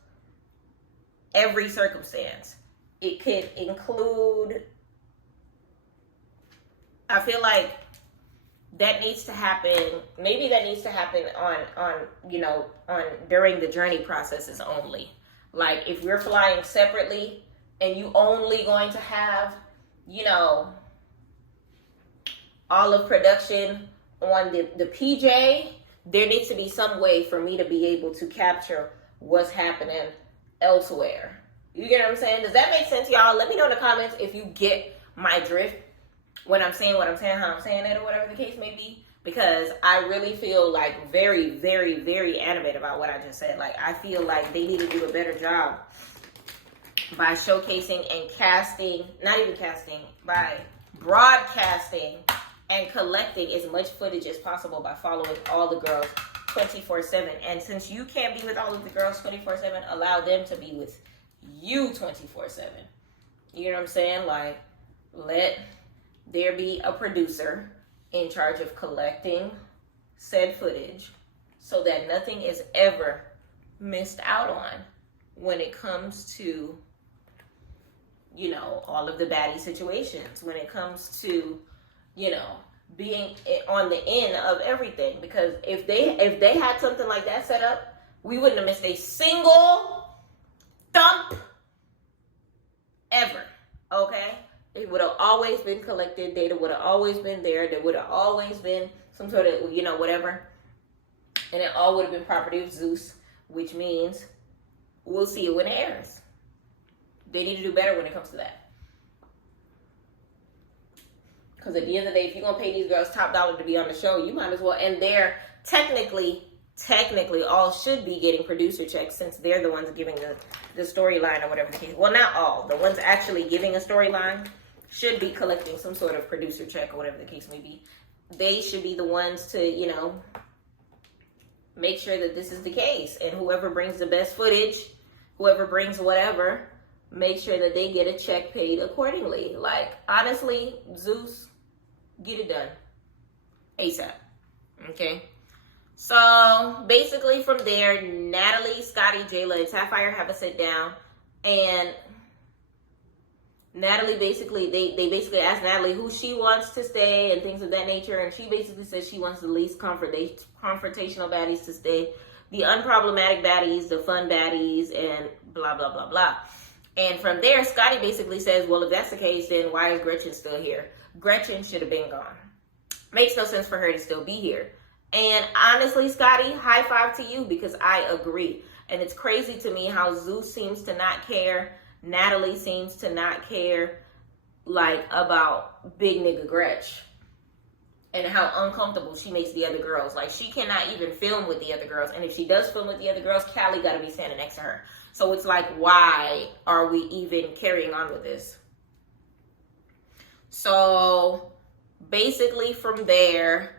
every circumstance. It could include, I feel like that needs to happen. Maybe that needs to happen on during the journey processes only. Like if we're flying separately and you only going to have, you know, all of production on the PJ, there needs to be some way for me to be able to capture what's happening elsewhere. You get what I'm saying? Does that make sense, y'all? Let me know in the comments if you get my drift when I'm saying what I'm saying, how I'm saying it, or whatever the case may be. Because I really feel like very, very, very animated about what I just said. Like, I feel like they need to do a better job by showcasing and casting, not even casting, by broadcasting and collecting as much footage as possible by following all the girls 24/7. And since you can't be with all of the girls 24/7, allow them to be with you 24/7. You know what I'm saying? Like, let there be a producer in charge of collecting said footage so that nothing is ever missed out on when it comes to, you know, all of the baddie situations, when it comes to, you know, being on the end of everything. Because if they had something like that set up, we wouldn't have missed a single thump ever, okay? It would have always been collected. Data would have always been there. There would have always been some sort of, you know, whatever. And it all would have been property of Zeus, which means we'll see it when it airs. They need to do better when it comes to that. Because at the end of the day, if you're going to pay these girls top dollar to be on the show, you might as well. And they're technically all should be getting producer checks since they're the ones giving the storyline or whatever the case. Well, not all. The ones actually giving a storyline should be collecting some sort of producer check or whatever the case may be. They should be the ones to, you know, make sure that this is the case. And whoever brings the best footage, whoever brings whatever, make sure that they get a check paid accordingly. Like, honestly, Zeus, get it done ASAP. Okay? So, basically from there, Natalie, Scotty, Jayla, and Sapphire have a sit down. And Natalie basically, they basically asked Natalie who she wants to stay and things of that nature. And she basically says she wants the least confrontational baddies to stay. The unproblematic baddies, the fun baddies, and blah, blah, blah, blah. And from there, Scotty basically says, well, if that's the case, then why is Gretchen still here? Gretchen should have been gone. Makes no sense for her to still be here. And honestly, Scotty, high five to you because I agree. And it's crazy to me how Zeus seems to not care. Natalie seems to not care, like, about big nigga Gretch. And how uncomfortable she makes the other girls. Like, she cannot even film with the other girls. And if she does film with the other girls, Cali got to be standing next to her. So it's like, why are we even carrying on with this? So basically from there,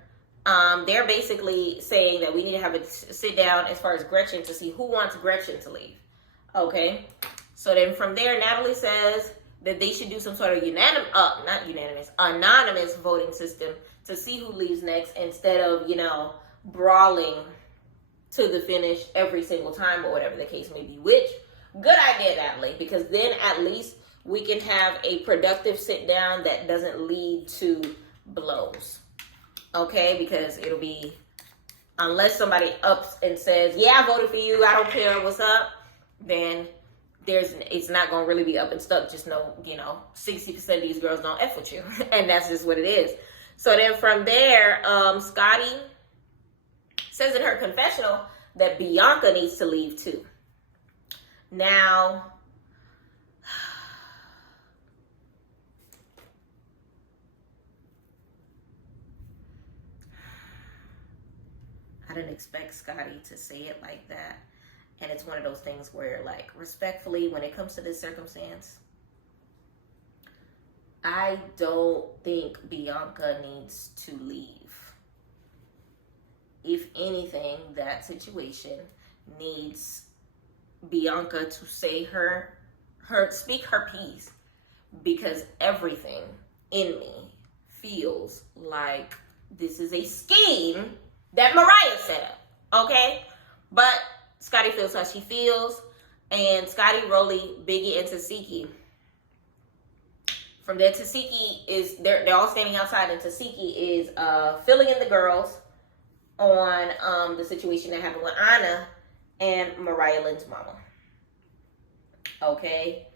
they're basically saying that we need to have a sit down as far as Gretchen to see who wants Gretchen to leave. Okay. So then from there, Natalie says that they should do some sort of anonymous voting system to see who leaves next instead of, brawling to the finish every single time or whatever the case may be. Which, good idea, Natalie, because then at least we can have a productive sit down that doesn't lead to blows. Okay? Because it'll be, unless somebody ups and says, yeah, I voted for you, I don't care what's up, then it's not going to really be up and stuck. Just know, 60% of these girls don't F with you. And that's just what it is. So then from there, Scotty says in her confessional that Bianca needs to leave too. Now, I didn't expect Scotty to say it like that. And it's one of those things where, like, respectfully, when it comes to this circumstance, I don't think Bianca needs to leave. If anything, that situation needs Bianca to say speak her piece, because everything in me feels like this is a scheme that Mariah set up, okay? But Scotty feels how she feels, and Scotty, Rolly, Biggie, and Tasiki. From there, Tasiki they're all standing outside, and Tasiki is filling in the girls on the situation that happened with AHNA and Mariah Lynn's mama. Okay?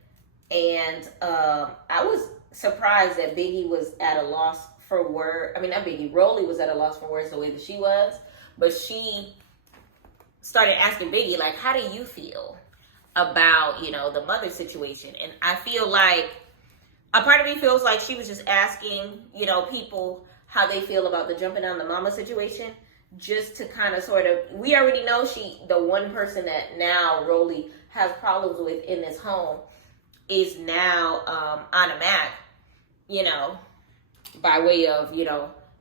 And I was surprised that Biggie was at a loss for words. I mean, not Biggie, Rolly was at a loss for words the way that she was. But she started asking Biggie, like, how do you feel about, the mother situation? And I feel like a part of me feels like she was just asking, people how they feel about the jumping on the mama situation, just to kind of sort of, we already know the one person that now Rolly has problems with in this home is now AHNA Mac, by way of,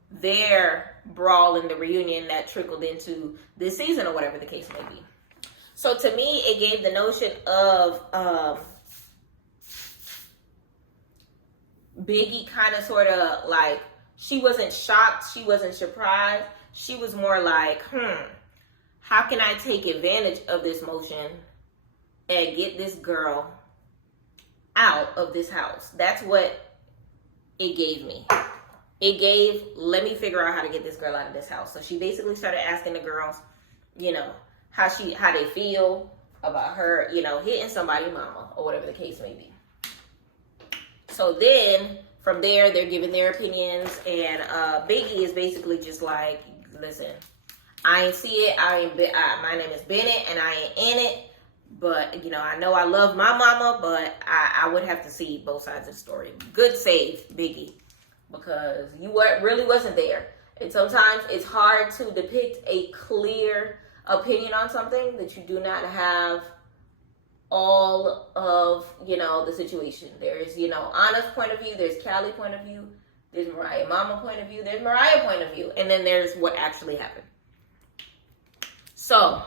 their brawl in the reunion that trickled into this season or whatever the case may be. So to me, it gave the notion of Biggie kind of sort of like, she wasn't shocked, she wasn't surprised. She was more like, how can I take advantage of this motion and get this girl out of this house? That's what it gave me. It gave, let me figure out how to get this girl out of this house. So she basically started asking the girls, how they feel about her, hitting somebody's mama or whatever the case may be. So then from there, they're giving their opinions, and Biggie is basically just like, listen, I ain't see it. My name is Bennett, and I ain't in it. But, I know I love my mama, but I would have to see both sides of the story. Good save, Biggie, because you really wasn't there. And sometimes it's hard to depict a clear opinion on something that you do not have all of, the situation. There's, Anna's point of view, there's Cali point of view, there's Mariah Mama point of view, there's Mariah point of view, and then there's what actually happened. So,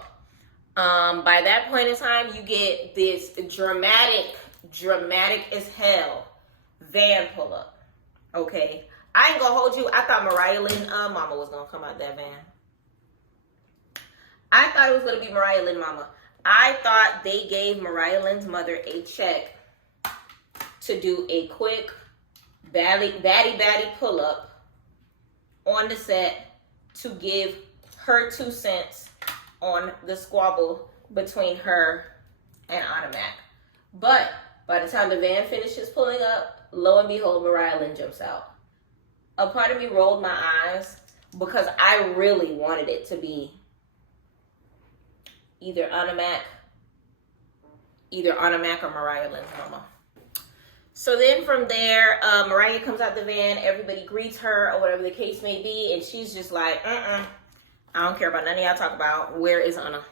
by that point in time, you get this dramatic as hell van pull up. Okay? I ain't gonna hold you. I thought Mariah Lynn mama was gonna come out that van. I thought it was gonna be Mariah Lynn mama. I thought they gave Mariah Lynn's mother a check to do a quick baddie pull up on the set to give her 2 cents on the squabble between her and AHNA Mac. But by the time the van finishes pulling up, lo and behold, Mariah Lynn jumps out. A part of me rolled my eyes because I really wanted it to be either AHNA Mac or Mariah Lynn's mama. So then from there, Mariah comes out the van, everybody greets her or whatever the case may be, and she's just like, I don't care about none of y'all talk about. Where is AHNA?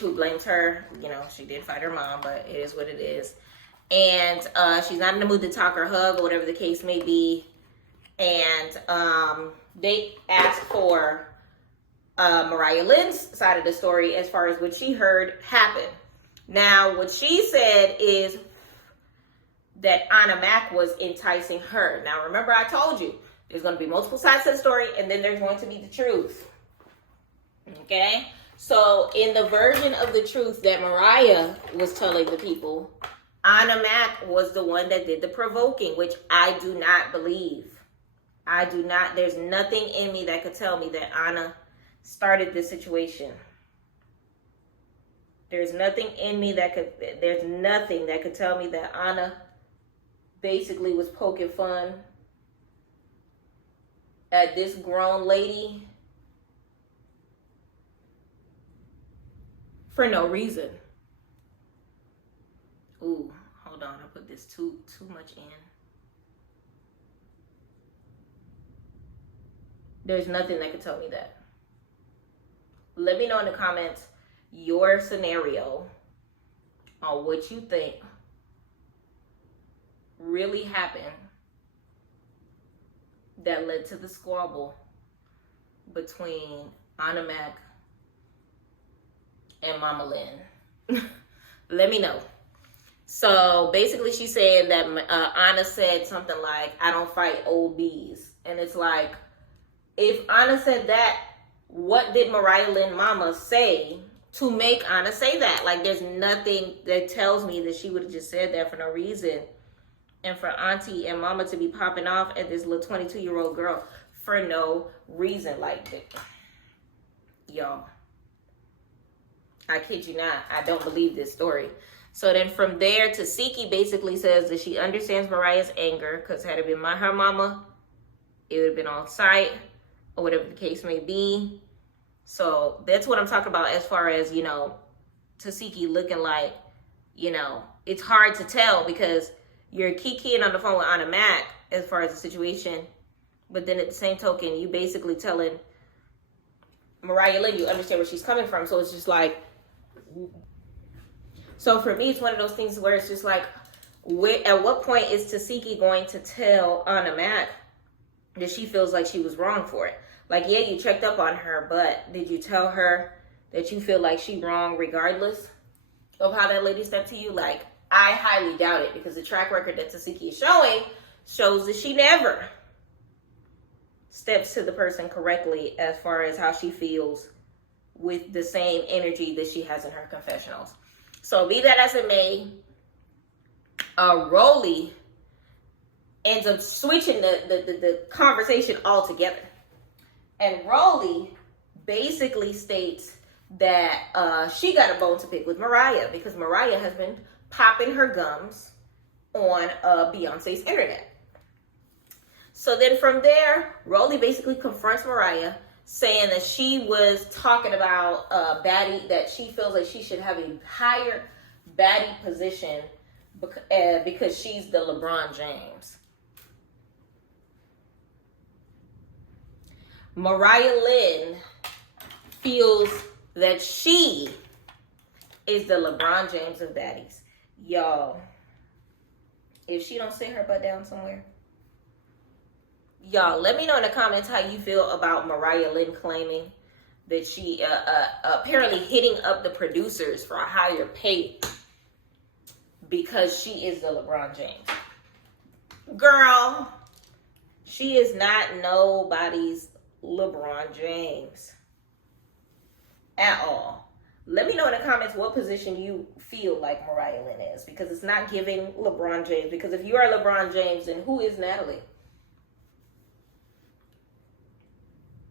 Who blames her. She did fight her mom, but it is what it is. And she's not in the mood to talk or hug or whatever the case may be. And they ask for Mariah Lynn's side of the story as far as what she heard happened. Now, what she said is that AHNA Mac was enticing her. Now, remember I told you, there's going to be multiple sides to the story, and then there's going to be the truth. Okay? So, in the version of the truth that Mariah was telling the people, AHNA Mac was the one that did the provoking, which I do not believe. I do not. There's nothing in me that could tell me that AHNA started this situation. There's nothing in me that could, there's nothing that could tell me that AHNA basically was poking fun at this grown lady for no reason. Ooh, hold on. I put this too much in. There's nothing that could tell me that. Let me know in the comments your scenario on what you think really happened that led to the squabble between AHNA Mac and Mama Lynn. Let me know. So basically she's saying that AHNA said something like, I don't fight old bees. And it's like, if AHNA said that, what did Mariah Lynn Mama say to make AHNA say that? Like, there's nothing that tells me that she would have just said that for no reason. And for Auntie and Mama to be popping off at this little 22-year-old girl for no reason. Like, y'all, I kid you not, I don't believe this story. So then from there, Tasiki basically says that she understands Mariah's anger, because had it been her mama, it would have been on site, or whatever the case may be. So that's what I'm talking about as far as, you know, Tasiki looking like, you know, it's hard to tell because you're kikiing on the phone with AHNA Mac as far as the situation, but then at the same token, you basically telling Mariah Lynn you understand where she's coming from. So it's just like, so for me, it's one of those things where it's just like, at what point is Tasiki going to tell AHNA Mac that she feels like she was wrong for it? Like, yeah, you checked up on her, but did you tell her that you feel like she wrong regardless of how that lady stepped to you? Like, I highly doubt it, because the track record that Tasiki is showing shows that she never steps to the person correctly as far as how she feels with the same energy that she has in her confessionals. So be that as it may, Rolly ends up switching the conversation altogether. And Rolly basically states that she got a bone to pick with Mariah, because Mariah has been popping her gums on Beyonce's internet. So then from there, Rolly basically confronts Mariah, saying that she was talking about Baddie, that she feels like she should have a higher Baddie position because she's the LeBron James. Mariah Lynn feels that she is the LeBron James of Baddies. Y'all, if she don't sit her butt down somewhere, y'all, let me know in the comments how you feel about Mariah Lynn claiming that she apparently hitting up the producers for a higher pay because she is the LeBron James. Girl, she is not nobody's LeBron James at all. Let me know in the comments what position you feel like Mariah Lynn is, because it's not giving LeBron James. Because if you are LeBron James, then who is Natalie?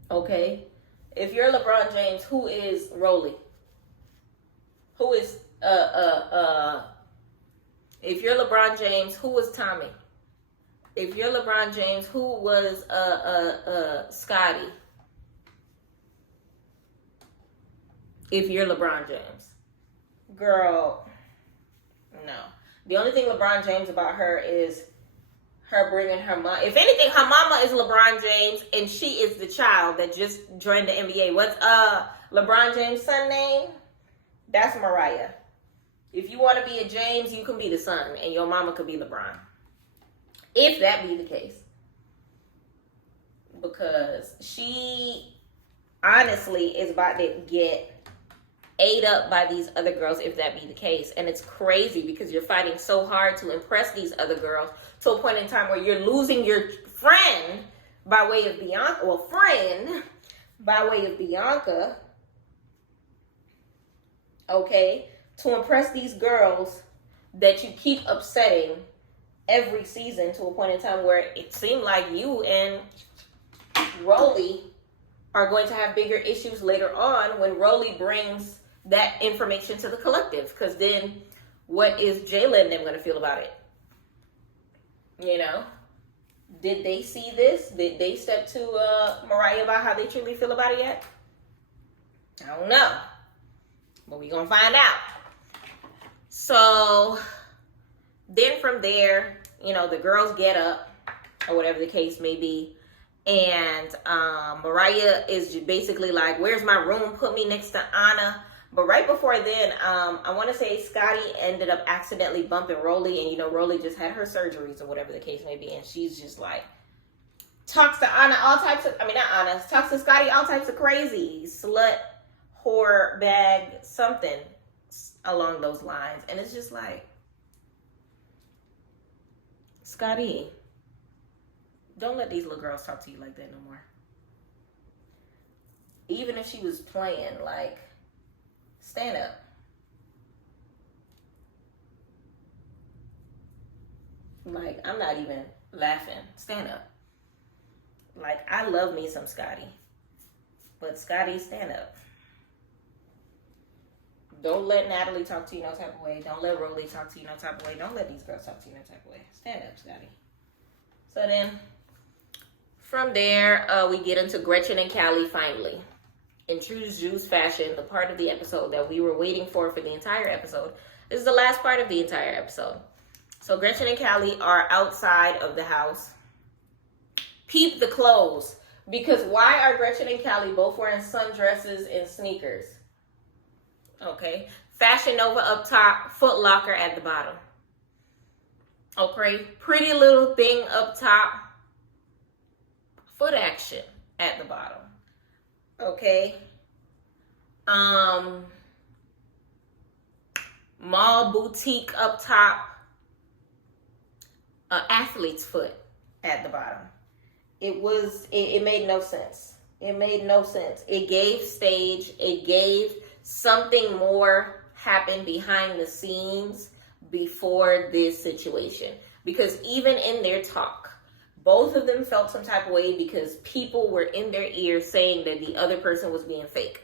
Okay? If you're LeBron James, who is Rolly? Who is if you're LeBron James, who was Tommy? If you're LeBron James, who was Scotty? If you're LeBron James. Girl, no. The only thing LeBron James about her is her bringing her mom. If anything, her mama is LeBron James, and she is the child that just joined the NBA. What's LeBron James' son name? That's Mariah. If you want to be a James, you can be the son, and your mama could be LeBron. If that be the case. Because she honestly is about to get ate up by these other girls if that be the case. And it's crazy because you're fighting so hard to impress these other girls to a point in time where you're losing your friend by way of Bianca, well, friend by way of Bianca, okay, to impress these girls that you keep upsetting every season to a point in time where it seemed like you and Rolly are going to have bigger issues later on when Rolly brings that information to the collective. Because then what is Jayla and them going to feel about it? You know? Did they see this? Did they step to Mariah about how they truly feel about it yet? I don't know. But we're going to find out. So then from there, you know, the girls get up or whatever the case may be. And Mariah is basically like, where's my room? Put me next to AHNA. But right before then, I want to say Scotty ended up accidentally bumping Rolly. And, you know, Rolly just had her surgeries or whatever the case may be. And she's just like, talks to AHNA all types of, I mean, not AHNA, talks to Scotty all types of crazy, slut, whore, bag, something along those lines. And it's just like, Scotty, don't let these little girls talk to you like that no more. Even if she was playing, like, stand up. Like, I'm not even laughing. Stand up. Like, I love me some Scotty. But Scotty, stand up. Don't let Natalie talk to you no type of way. Don't let Rolly talk to you no type of way. Don't let these girls talk to you no type of way. Stand up, Scotty. So then, from there, we get into Gretchen and Cali finally. In true Juice fashion, the part of the episode that we were waiting for the entire episode. This is the last part of the entire episode. So Gretchen and Cali are outside of the house. Peep the clothes. Because why are Gretchen and Cali both wearing sundresses and sneakers? Okay. Fashion Nova up top, Foot Locker at the bottom. Okay. Pretty Little Thing up top, Foot Action at the bottom. Okay. Mall Boutique up top, Athlete's Foot at the bottom. It made no sense. It made no sense. It gave stage. It gave something more happen behind the scenes before this situation. Because even in their talk, both of them felt some type of way because people were in their ears saying that the other person was being fake.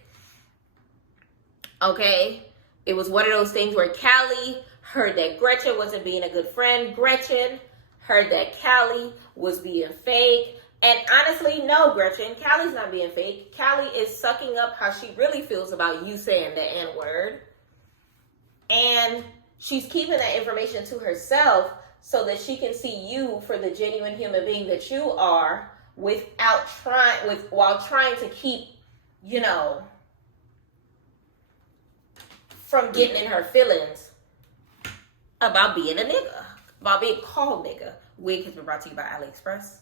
Okay? It was one of those things where Cali heard that Gretchen wasn't being a good friend. Gretchen heard that Cali was being fake. And honestly, no, Gretchen, Cali's not being fake. Cali is sucking up how she really feels about you saying the N-word. And she's keeping that information to herself so that she can see you for the genuine human being that you are while trying to keep, you know, from getting in her feelings about being a nigga, about being called nigga. Wig has been brought to you by AliExpress.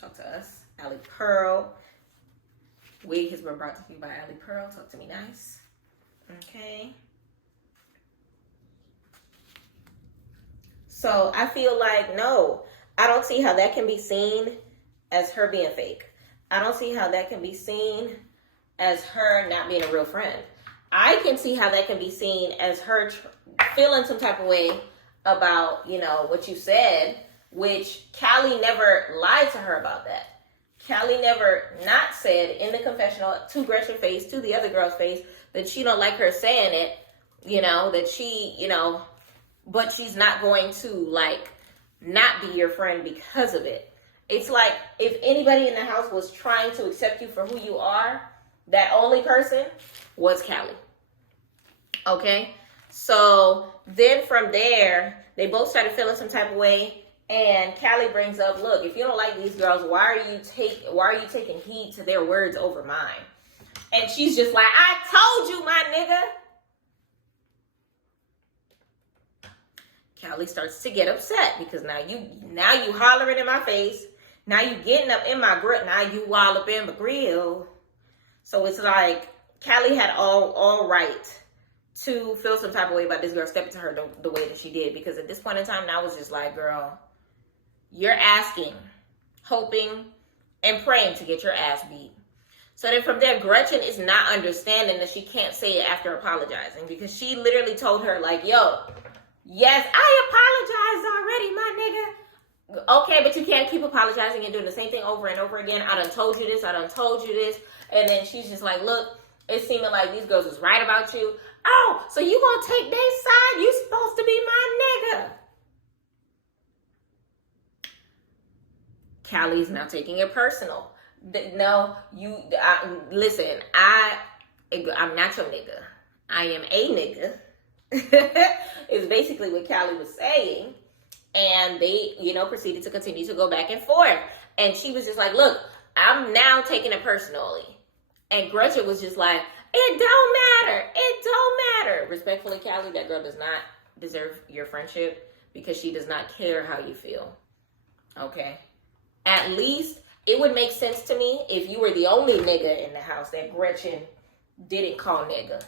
Talk to us. Ali Pearl. Wig has been brought to you by Ali Pearl. Talk to me nice. Okay. So I feel like, no, I don't see how that can be seen as her being fake. I don't see how that can be seen as her not being a real friend. I can see how that can be seen as her feeling some type of way about, you know, what you said, which Cali never lied to her about that. Cali never not said in the confessional to Gretchen's face, to the other girl's face, that she don't like her saying it, you know, that she, you know, but she's not going to, like, not be your friend because of it. It's like if anybody in the house was trying to accept you for who you are, that only person was Cali. Okay? So then from there, they both started feeling some type of way. And Cali brings up, look, if you don't like these girls, why are you taking heed to their words over mine? And she's just like, I told you, my nigga. Cali starts to get upset because now you hollering in my face. Now you getting up in my grill. Now you wall up in my grill. So it's like Cali had all right to feel some type of way about this girl stepping to her the way that she did. Because at this point in time, I was just like, girl, you're asking, hoping, and praying to get your ass beat. So then from there, Gretchen is not understanding that she can't say it after apologizing, because she literally told her, like, yo, yes, I apologized already, my nigga. Okay, but you can't keep apologizing and doing the same thing over and over again. I done told you this. I done told you this. And then she's just like, look, it's seeming like these girls was right about you. Oh, so you gonna take their side? You supposed to be my nigga. Callie's now taking it personal. No, listen, I'm not your nigga. I am a nigga. Is basically what Callie was saying. And they, proceeded to continue to go back and forth. And she was just like, look, I'm now taking it personally. And Gretchen was just like, it don't matter. It don't matter. Respectfully, Callie, that girl does not deserve your friendship because she does not care how you feel. Okay? At least it would make sense to me if you were the only nigga in the house that Gretchen didn't call nigga.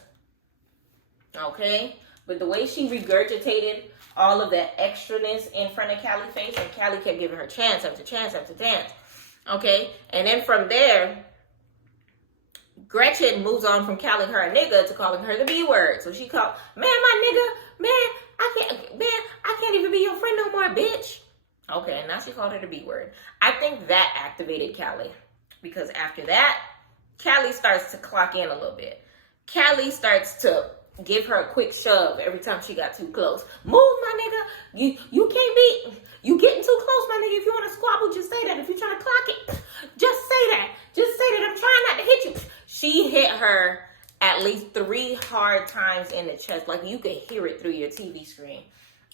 Okay? But the way she regurgitated all of that extraness in front of Callie's face, and Callie kept giving her chance after chance after chance. Okay? And then from there, Gretchen moves on from calling her a nigga to calling her the B word. So she called, man, my nigga, I can't even be your friend no more, bitch. Okay, and now she called her the B word. I think that activated Callie, because after that, Callie starts to clock in a little bit. Callie starts to give her a quick shove every time she got too close. Move, my nigga. You can't be, you getting too close, my nigga. If you want to squabble, just say that. If you're trying to clock it, just say that. Just say that. I'm trying not to hit you. She hit her at least 3 hard times in the chest. Like, you could hear it through your TV screen.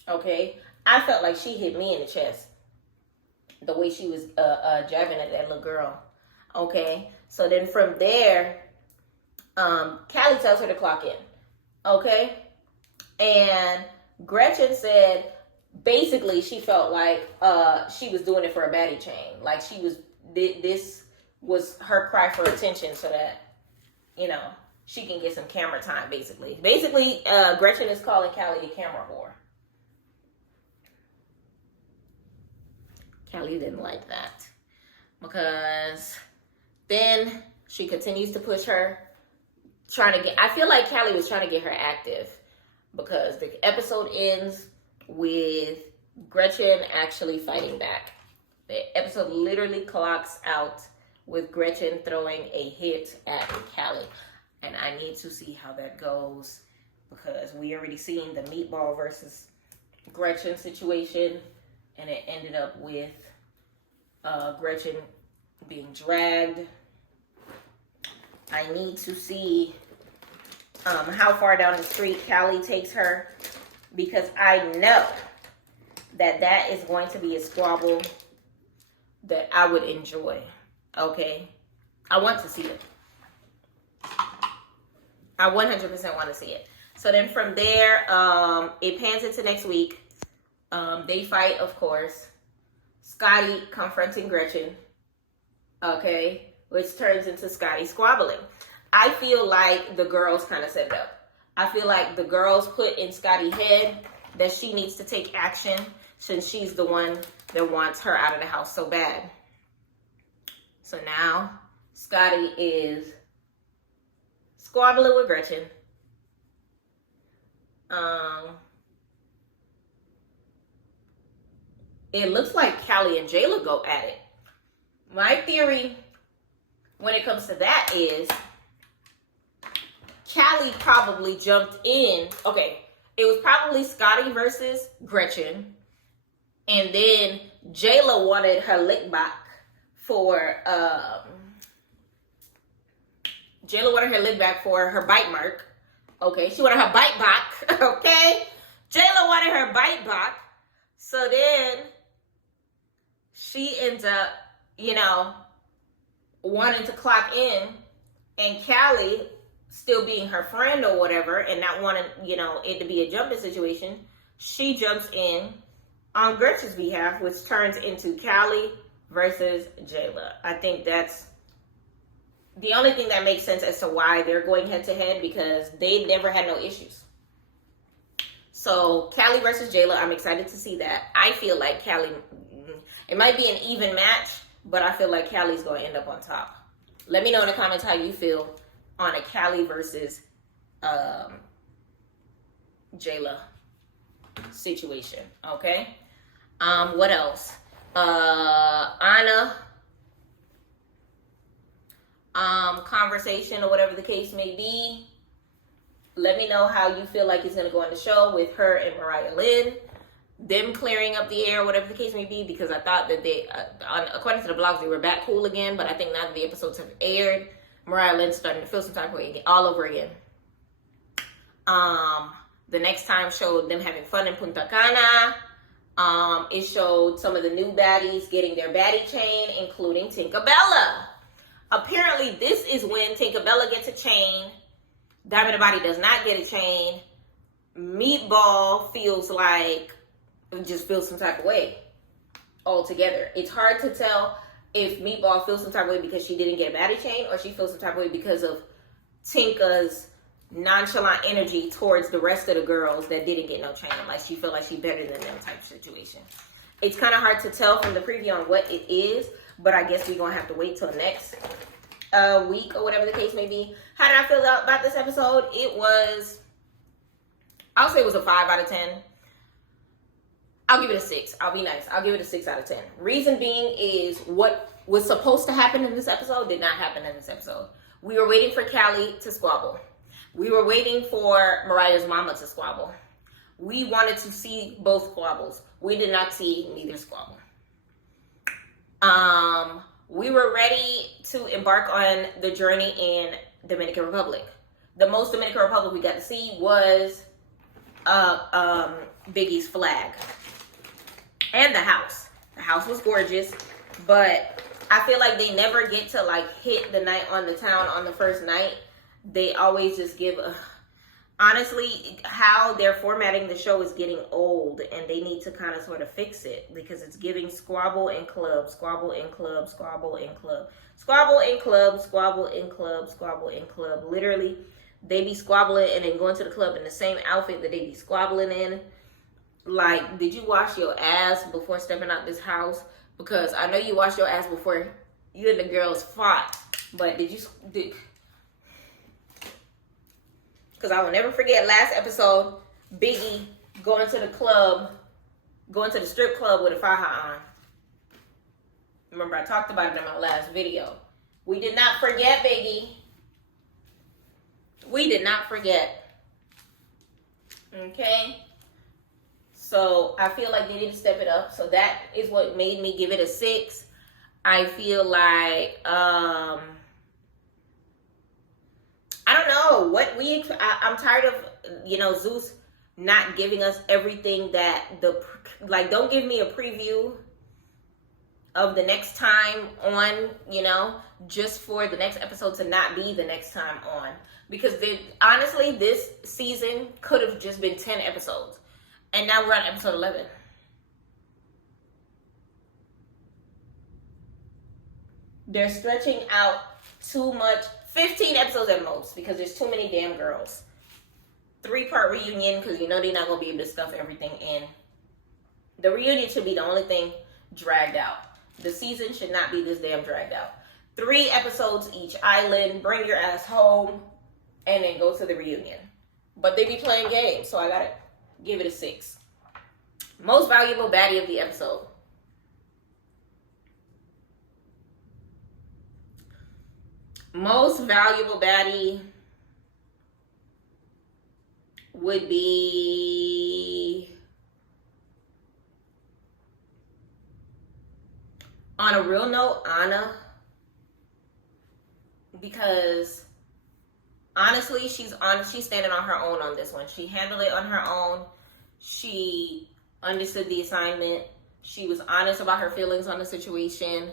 Okay? I felt like she hit me in the chest. The way she was jabbing at that little girl. Okay? So then from there, Callie tells her to clock in. Okay? And Gretchen said, basically, she felt like she was doing it for a baddie chain. Like, this was her cry for attention so that, she can get some camera time, basically. Basically, Gretchen is calling Callie the camera whore. Callie didn't like that. Because then she continues to push her, I feel like Callie was trying to get her active. Because the episode ends with Gretchen actually fighting back. The episode literally clocks out with Gretchen throwing a hit at Callie. And I need to see how that goes, because we already seen the meatball versus Gretchen situation, and it ended up with Gretchen being dragged. I need to see how far down the street Callie takes her, because I know that is going to be a squabble that I would enjoy. Okay? I want to see it. I 100% want to see it. So then from there, it pans into next week. They fight, of course. Scotty confronting Gretchen. Okay? Which turns into Scotty squabbling. I feel like the girls kind of set it up. I feel like the girls put in Scotty's head that she needs to take action, since she's the one that wants her out of the house so bad. So now, Scotty is squabbling with Gretchen. It looks like Callie and Jayla go at it. My theory when it comes to that is Callie probably jumped in. Okay, it was probably Scotty versus Gretchen. And then Jayla wanted her lick back for her bite mark. Okay, she wanted her bite back. Okay, Jayla wanted her bite back. So then she ends up, wanting to clock in, and Callie, still being her friend or whatever, and not wanting, it to be a jumping situation, she jumps in on Gretchen's behalf, which turns into Callie versus Jayla. I think that's the only thing that makes sense as to why they're going head to head, because they never had no issues. So Cali versus Jayla, I'm excited to see that. I feel like Cali, it might be an even match, but I feel like Cali's going to end up on top. Let me know in the comments how you feel on a Cali versus Jayla situation. Okay. What else? AHNA conversation or whatever the case may be. Let me know how you feel like it's going to go on the show with her and Mariah Lynn. Them clearing up the air, whatever the case may be, because I thought that they, according to the blogs, they were back cool again. But I think now that the episodes have aired, Mariah Lynn's starting to feel some type of way all over again. The next time showed them having fun in Punta Cana. It showed some of the new baddies getting their baddie chain, including Tinkerbella. Apparently, this is when Tinkerbella gets a chain. Diamond the Body does not get a chain. Meatball feels like, just feels some type of way altogether. It's hard to tell if Meatball feels some type of way because she didn't get a baddie chain, or she feels some type of way because of Tinka's nonchalant energy towards the rest of the girls that didn't get no chain. Like she feel like she's better than them type of situation. It's kind of hard to tell from the preview on what it is, but I guess we're going to have to wait till next week or whatever the case may be. How did I feel about this episode? It was, I'll say it was a 5 out of 10. I'll give it a 6. I'll be nice. I'll give it a 6 out of 10. Reason being is what was supposed to happen in this episode did not happen in this episode. We were waiting for Cali to squabble. We were waiting for Mariah's mama to squabble. We wanted to see both squabbles. We did not see neither squabble. We were ready to embark on the journey in Dominican Republic. The most Dominican Republic we got to see was Biggie's flag and the house. The house was gorgeous, but I feel like they never get to like hit the night on the town on the first night. They always just give honestly, how they're formatting the show is getting old, and they need to kind of sort of fix it, because it's giving squabble in club, squabble in club, squabble in club, squabble in club, squabble in club, squabble in club. Literally, they be squabbling and then going to the club in the same outfit that they be squabbling in. Like, did you wash your ass before stepping out this house? Because I know you washed your ass before you and the girls fought, but did you... Because I will never forget last episode, Biggie going to the club, going to the strip club with a faja on. Remember, I talked about it in my last video. We did not forget, Biggie. We did not forget. Okay? So, I feel like they need to step it up. So, that is what made me give it a 6. I feel like... I don't know what I'm tired of, Zeus not giving us everything that don't give me a preview of the next time on, just for the next episode to not be the next time on. Because honestly, this season could have just been 10 episodes. And now we're on episode 11. They're stretching out too much. 15 episodes at most, because there's too many damn girls. 3-part reunion, because they're not going to be able to stuff everything in. The reunion should be the only thing dragged out. The season should not be this damn dragged out. 3 episodes each island, bring your ass home, and then go to the reunion. But they be playing games, so I got to give it a 6. Most valuable baddie of the episode. Most valuable baddie would be, on a real note, AHNA, because honestly, she's standing on her own on this one. She handled it on her own. She understood the assignment. She was honest about her feelings on the situation.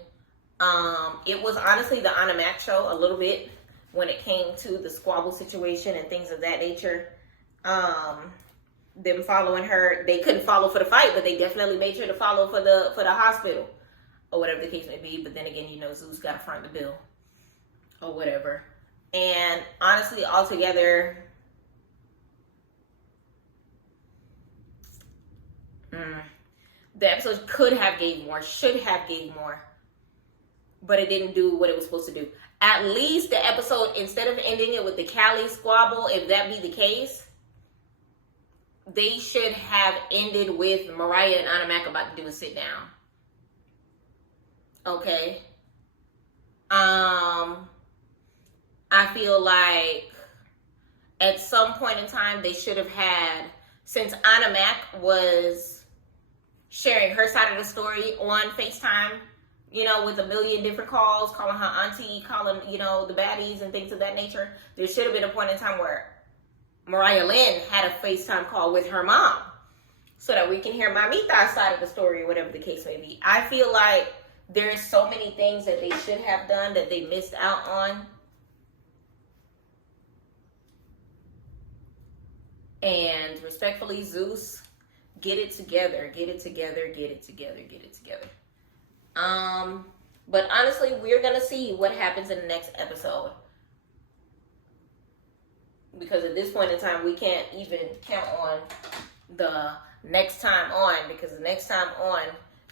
It was honestly the Anna Mac show a little bit when it came to the squabble situation and things of that nature. Them following her, they couldn't follow for the fight, but they definitely made sure to follow for the hospital or whatever the case may be. But then again, Zeus got to front the bill or whatever. And honestly, altogether, The episode could have gave more, should have gave more, but it didn't do what it was supposed to do. At least the episode, instead of ending it with the Cali squabble, if that be the case, they should have ended with Mariah and AHNA about to do a sit down. Okay. I feel like at some point in time they should have had, since AHNA was sharing her side of the story on FaceTime, you know, with a million different calls, calling her auntie, calling, you know, the baddies and things of that nature. There should have been a point in time where Mariah Lynn had a FaceTime call with her mom so that we can hear Mamita's side of the story or whatever the case may be. I feel like there's so many things that they should have done that they missed out on. And respectfully, Zeus, get it together, get it together, get it together, get it together. But honestly, we're going to see what happens in the next episode. Because at this point in time, we can't even count on the next time on. Because the next time on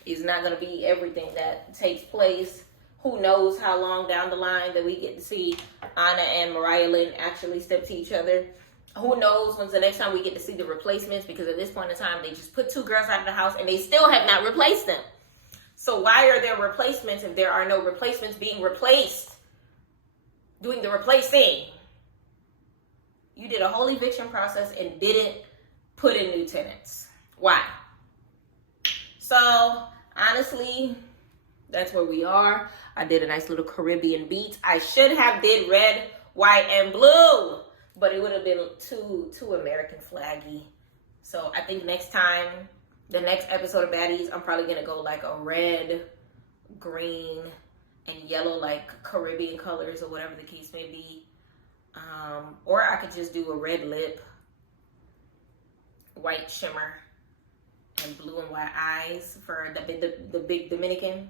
is not going to be everything that takes place. Who knows how long down the line that we get to see AHNA and Mariah Lynn actually step to each other. Who knows when's the next time we get to see the replacements. Because at this point in time, they just put two girls out of the house and they still have not replaced them. So why are there replacements if there are no replacements being replaced? Doing the replacing. You did a whole eviction process and didn't put in new tenants. Why? So, honestly, that's where we are. I did a nice little Caribbean beat. I should have did red, white, and blue, but it would have been too American flaggy. So, I think next time, the next episode of Baddies, I'm probably going to go like a red, green, and yellow, like Caribbean colors or whatever the case may be. Or I could just do a red lip, white shimmer, and blue and white eyes for the big Dominican.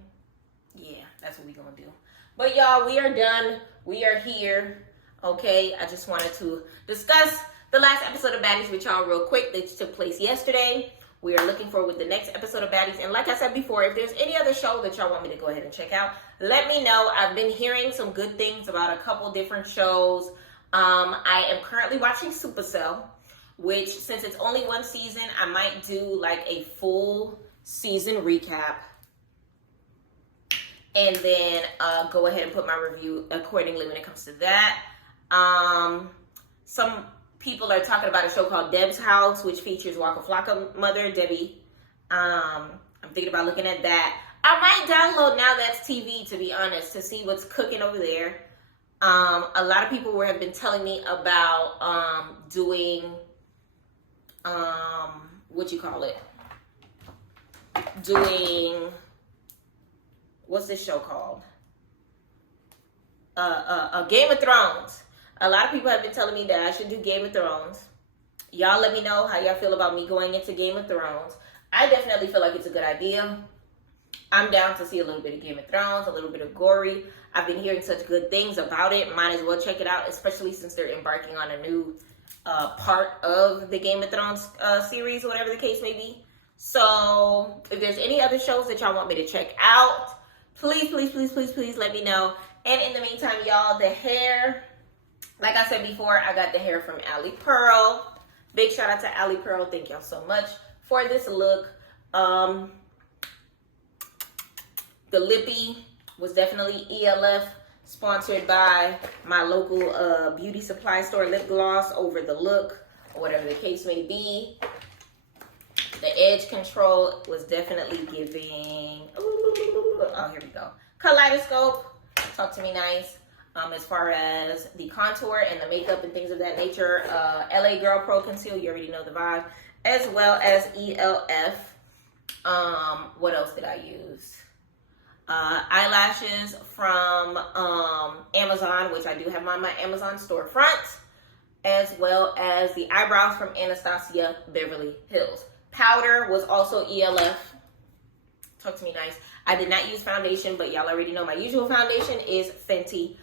Yeah, that's what we're going to do. But y'all, we are done. We are here. Okay, I just wanted to discuss the last episode of Baddies with y'all real quick that took place yesterday. We are looking forward to the next episode of Baddies. And like I said before, if there's any other show that y'all want me to go ahead and check out, let me know. I've been hearing some good things about a couple different shows. I am currently watching Supercell, which since it's only one season, I might do like a full season recap. And then go ahead and put my review accordingly when it comes to that. Some people are talking about a show called Deb's House, which features Waka Flocka mother, Debbie. I'm thinking about looking at that. I might download Now That's TV, to be honest, to see what's cooking over there. A lot of people have been telling me about doing, doing, what's this show called? Game of Thrones. A lot of people have been telling me that I should do Game of Thrones. Y'all let me know how y'all feel about me going into Game of Thrones. I definitely feel like it's a good idea. I'm down to see a little bit of Game of Thrones, a little bit of gory. I've been hearing such good things about it. Might as well check it out, especially since they're embarking on a new part of the Game of Thrones series, or whatever the case may be. So if there's any other shows that y'all want me to check out, please, please, please, please, please let me know. And in the meantime, y'all, the hair, like I said before, I got the hair from Allie Pearl. Big shout out to Allie Pearl. Thank y'all so much for this look. The lippy was definitely ELF, sponsored by my local beauty supply store lip gloss over the look, or whatever the case may be. The edge control was definitely giving, oh, here we go. Kaleidoscope, talk to me nice. As far as the contour and the makeup and things of that nature, LA Girl Pro Conceal, you already know the vibe, as well as ELF. What else did I use? Eyelashes from Amazon, which I do have on my Amazon storefront, as well as the eyebrows from Anastasia Beverly Hills. Powder was also ELF. Talk to me nice. I did not use foundation, but y'all already know my usual foundation is Fenty.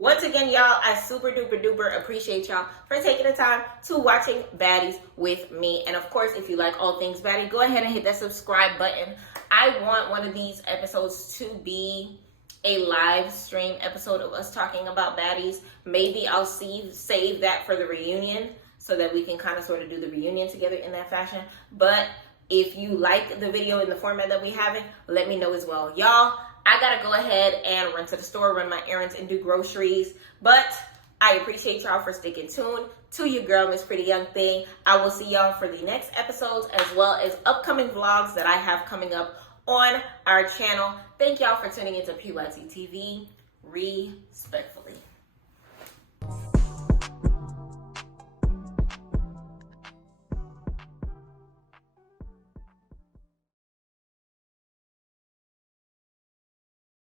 Once again, y'all, I super duper duper appreciate y'all for taking the time to watching Baddies with me. And of course, if you like all things Baddie, go ahead and hit that subscribe button. I want one of these episodes to be a live stream episode of us talking about Baddies. Maybe I'll save that for the reunion so that we can kind of sort of do the reunion together in that fashion. But if you like the video in the format that we have it, let me know as well. Y'all, I gotta go ahead and run to the store, run my errands, and do groceries. But I appreciate y'all for sticking tuned to your girl, Miss Pretty Young Thing. I will see y'all for the next episodes as well as upcoming vlogs that I have coming up on our channel. Thank y'all for tuning into PYT TV. Respectfully.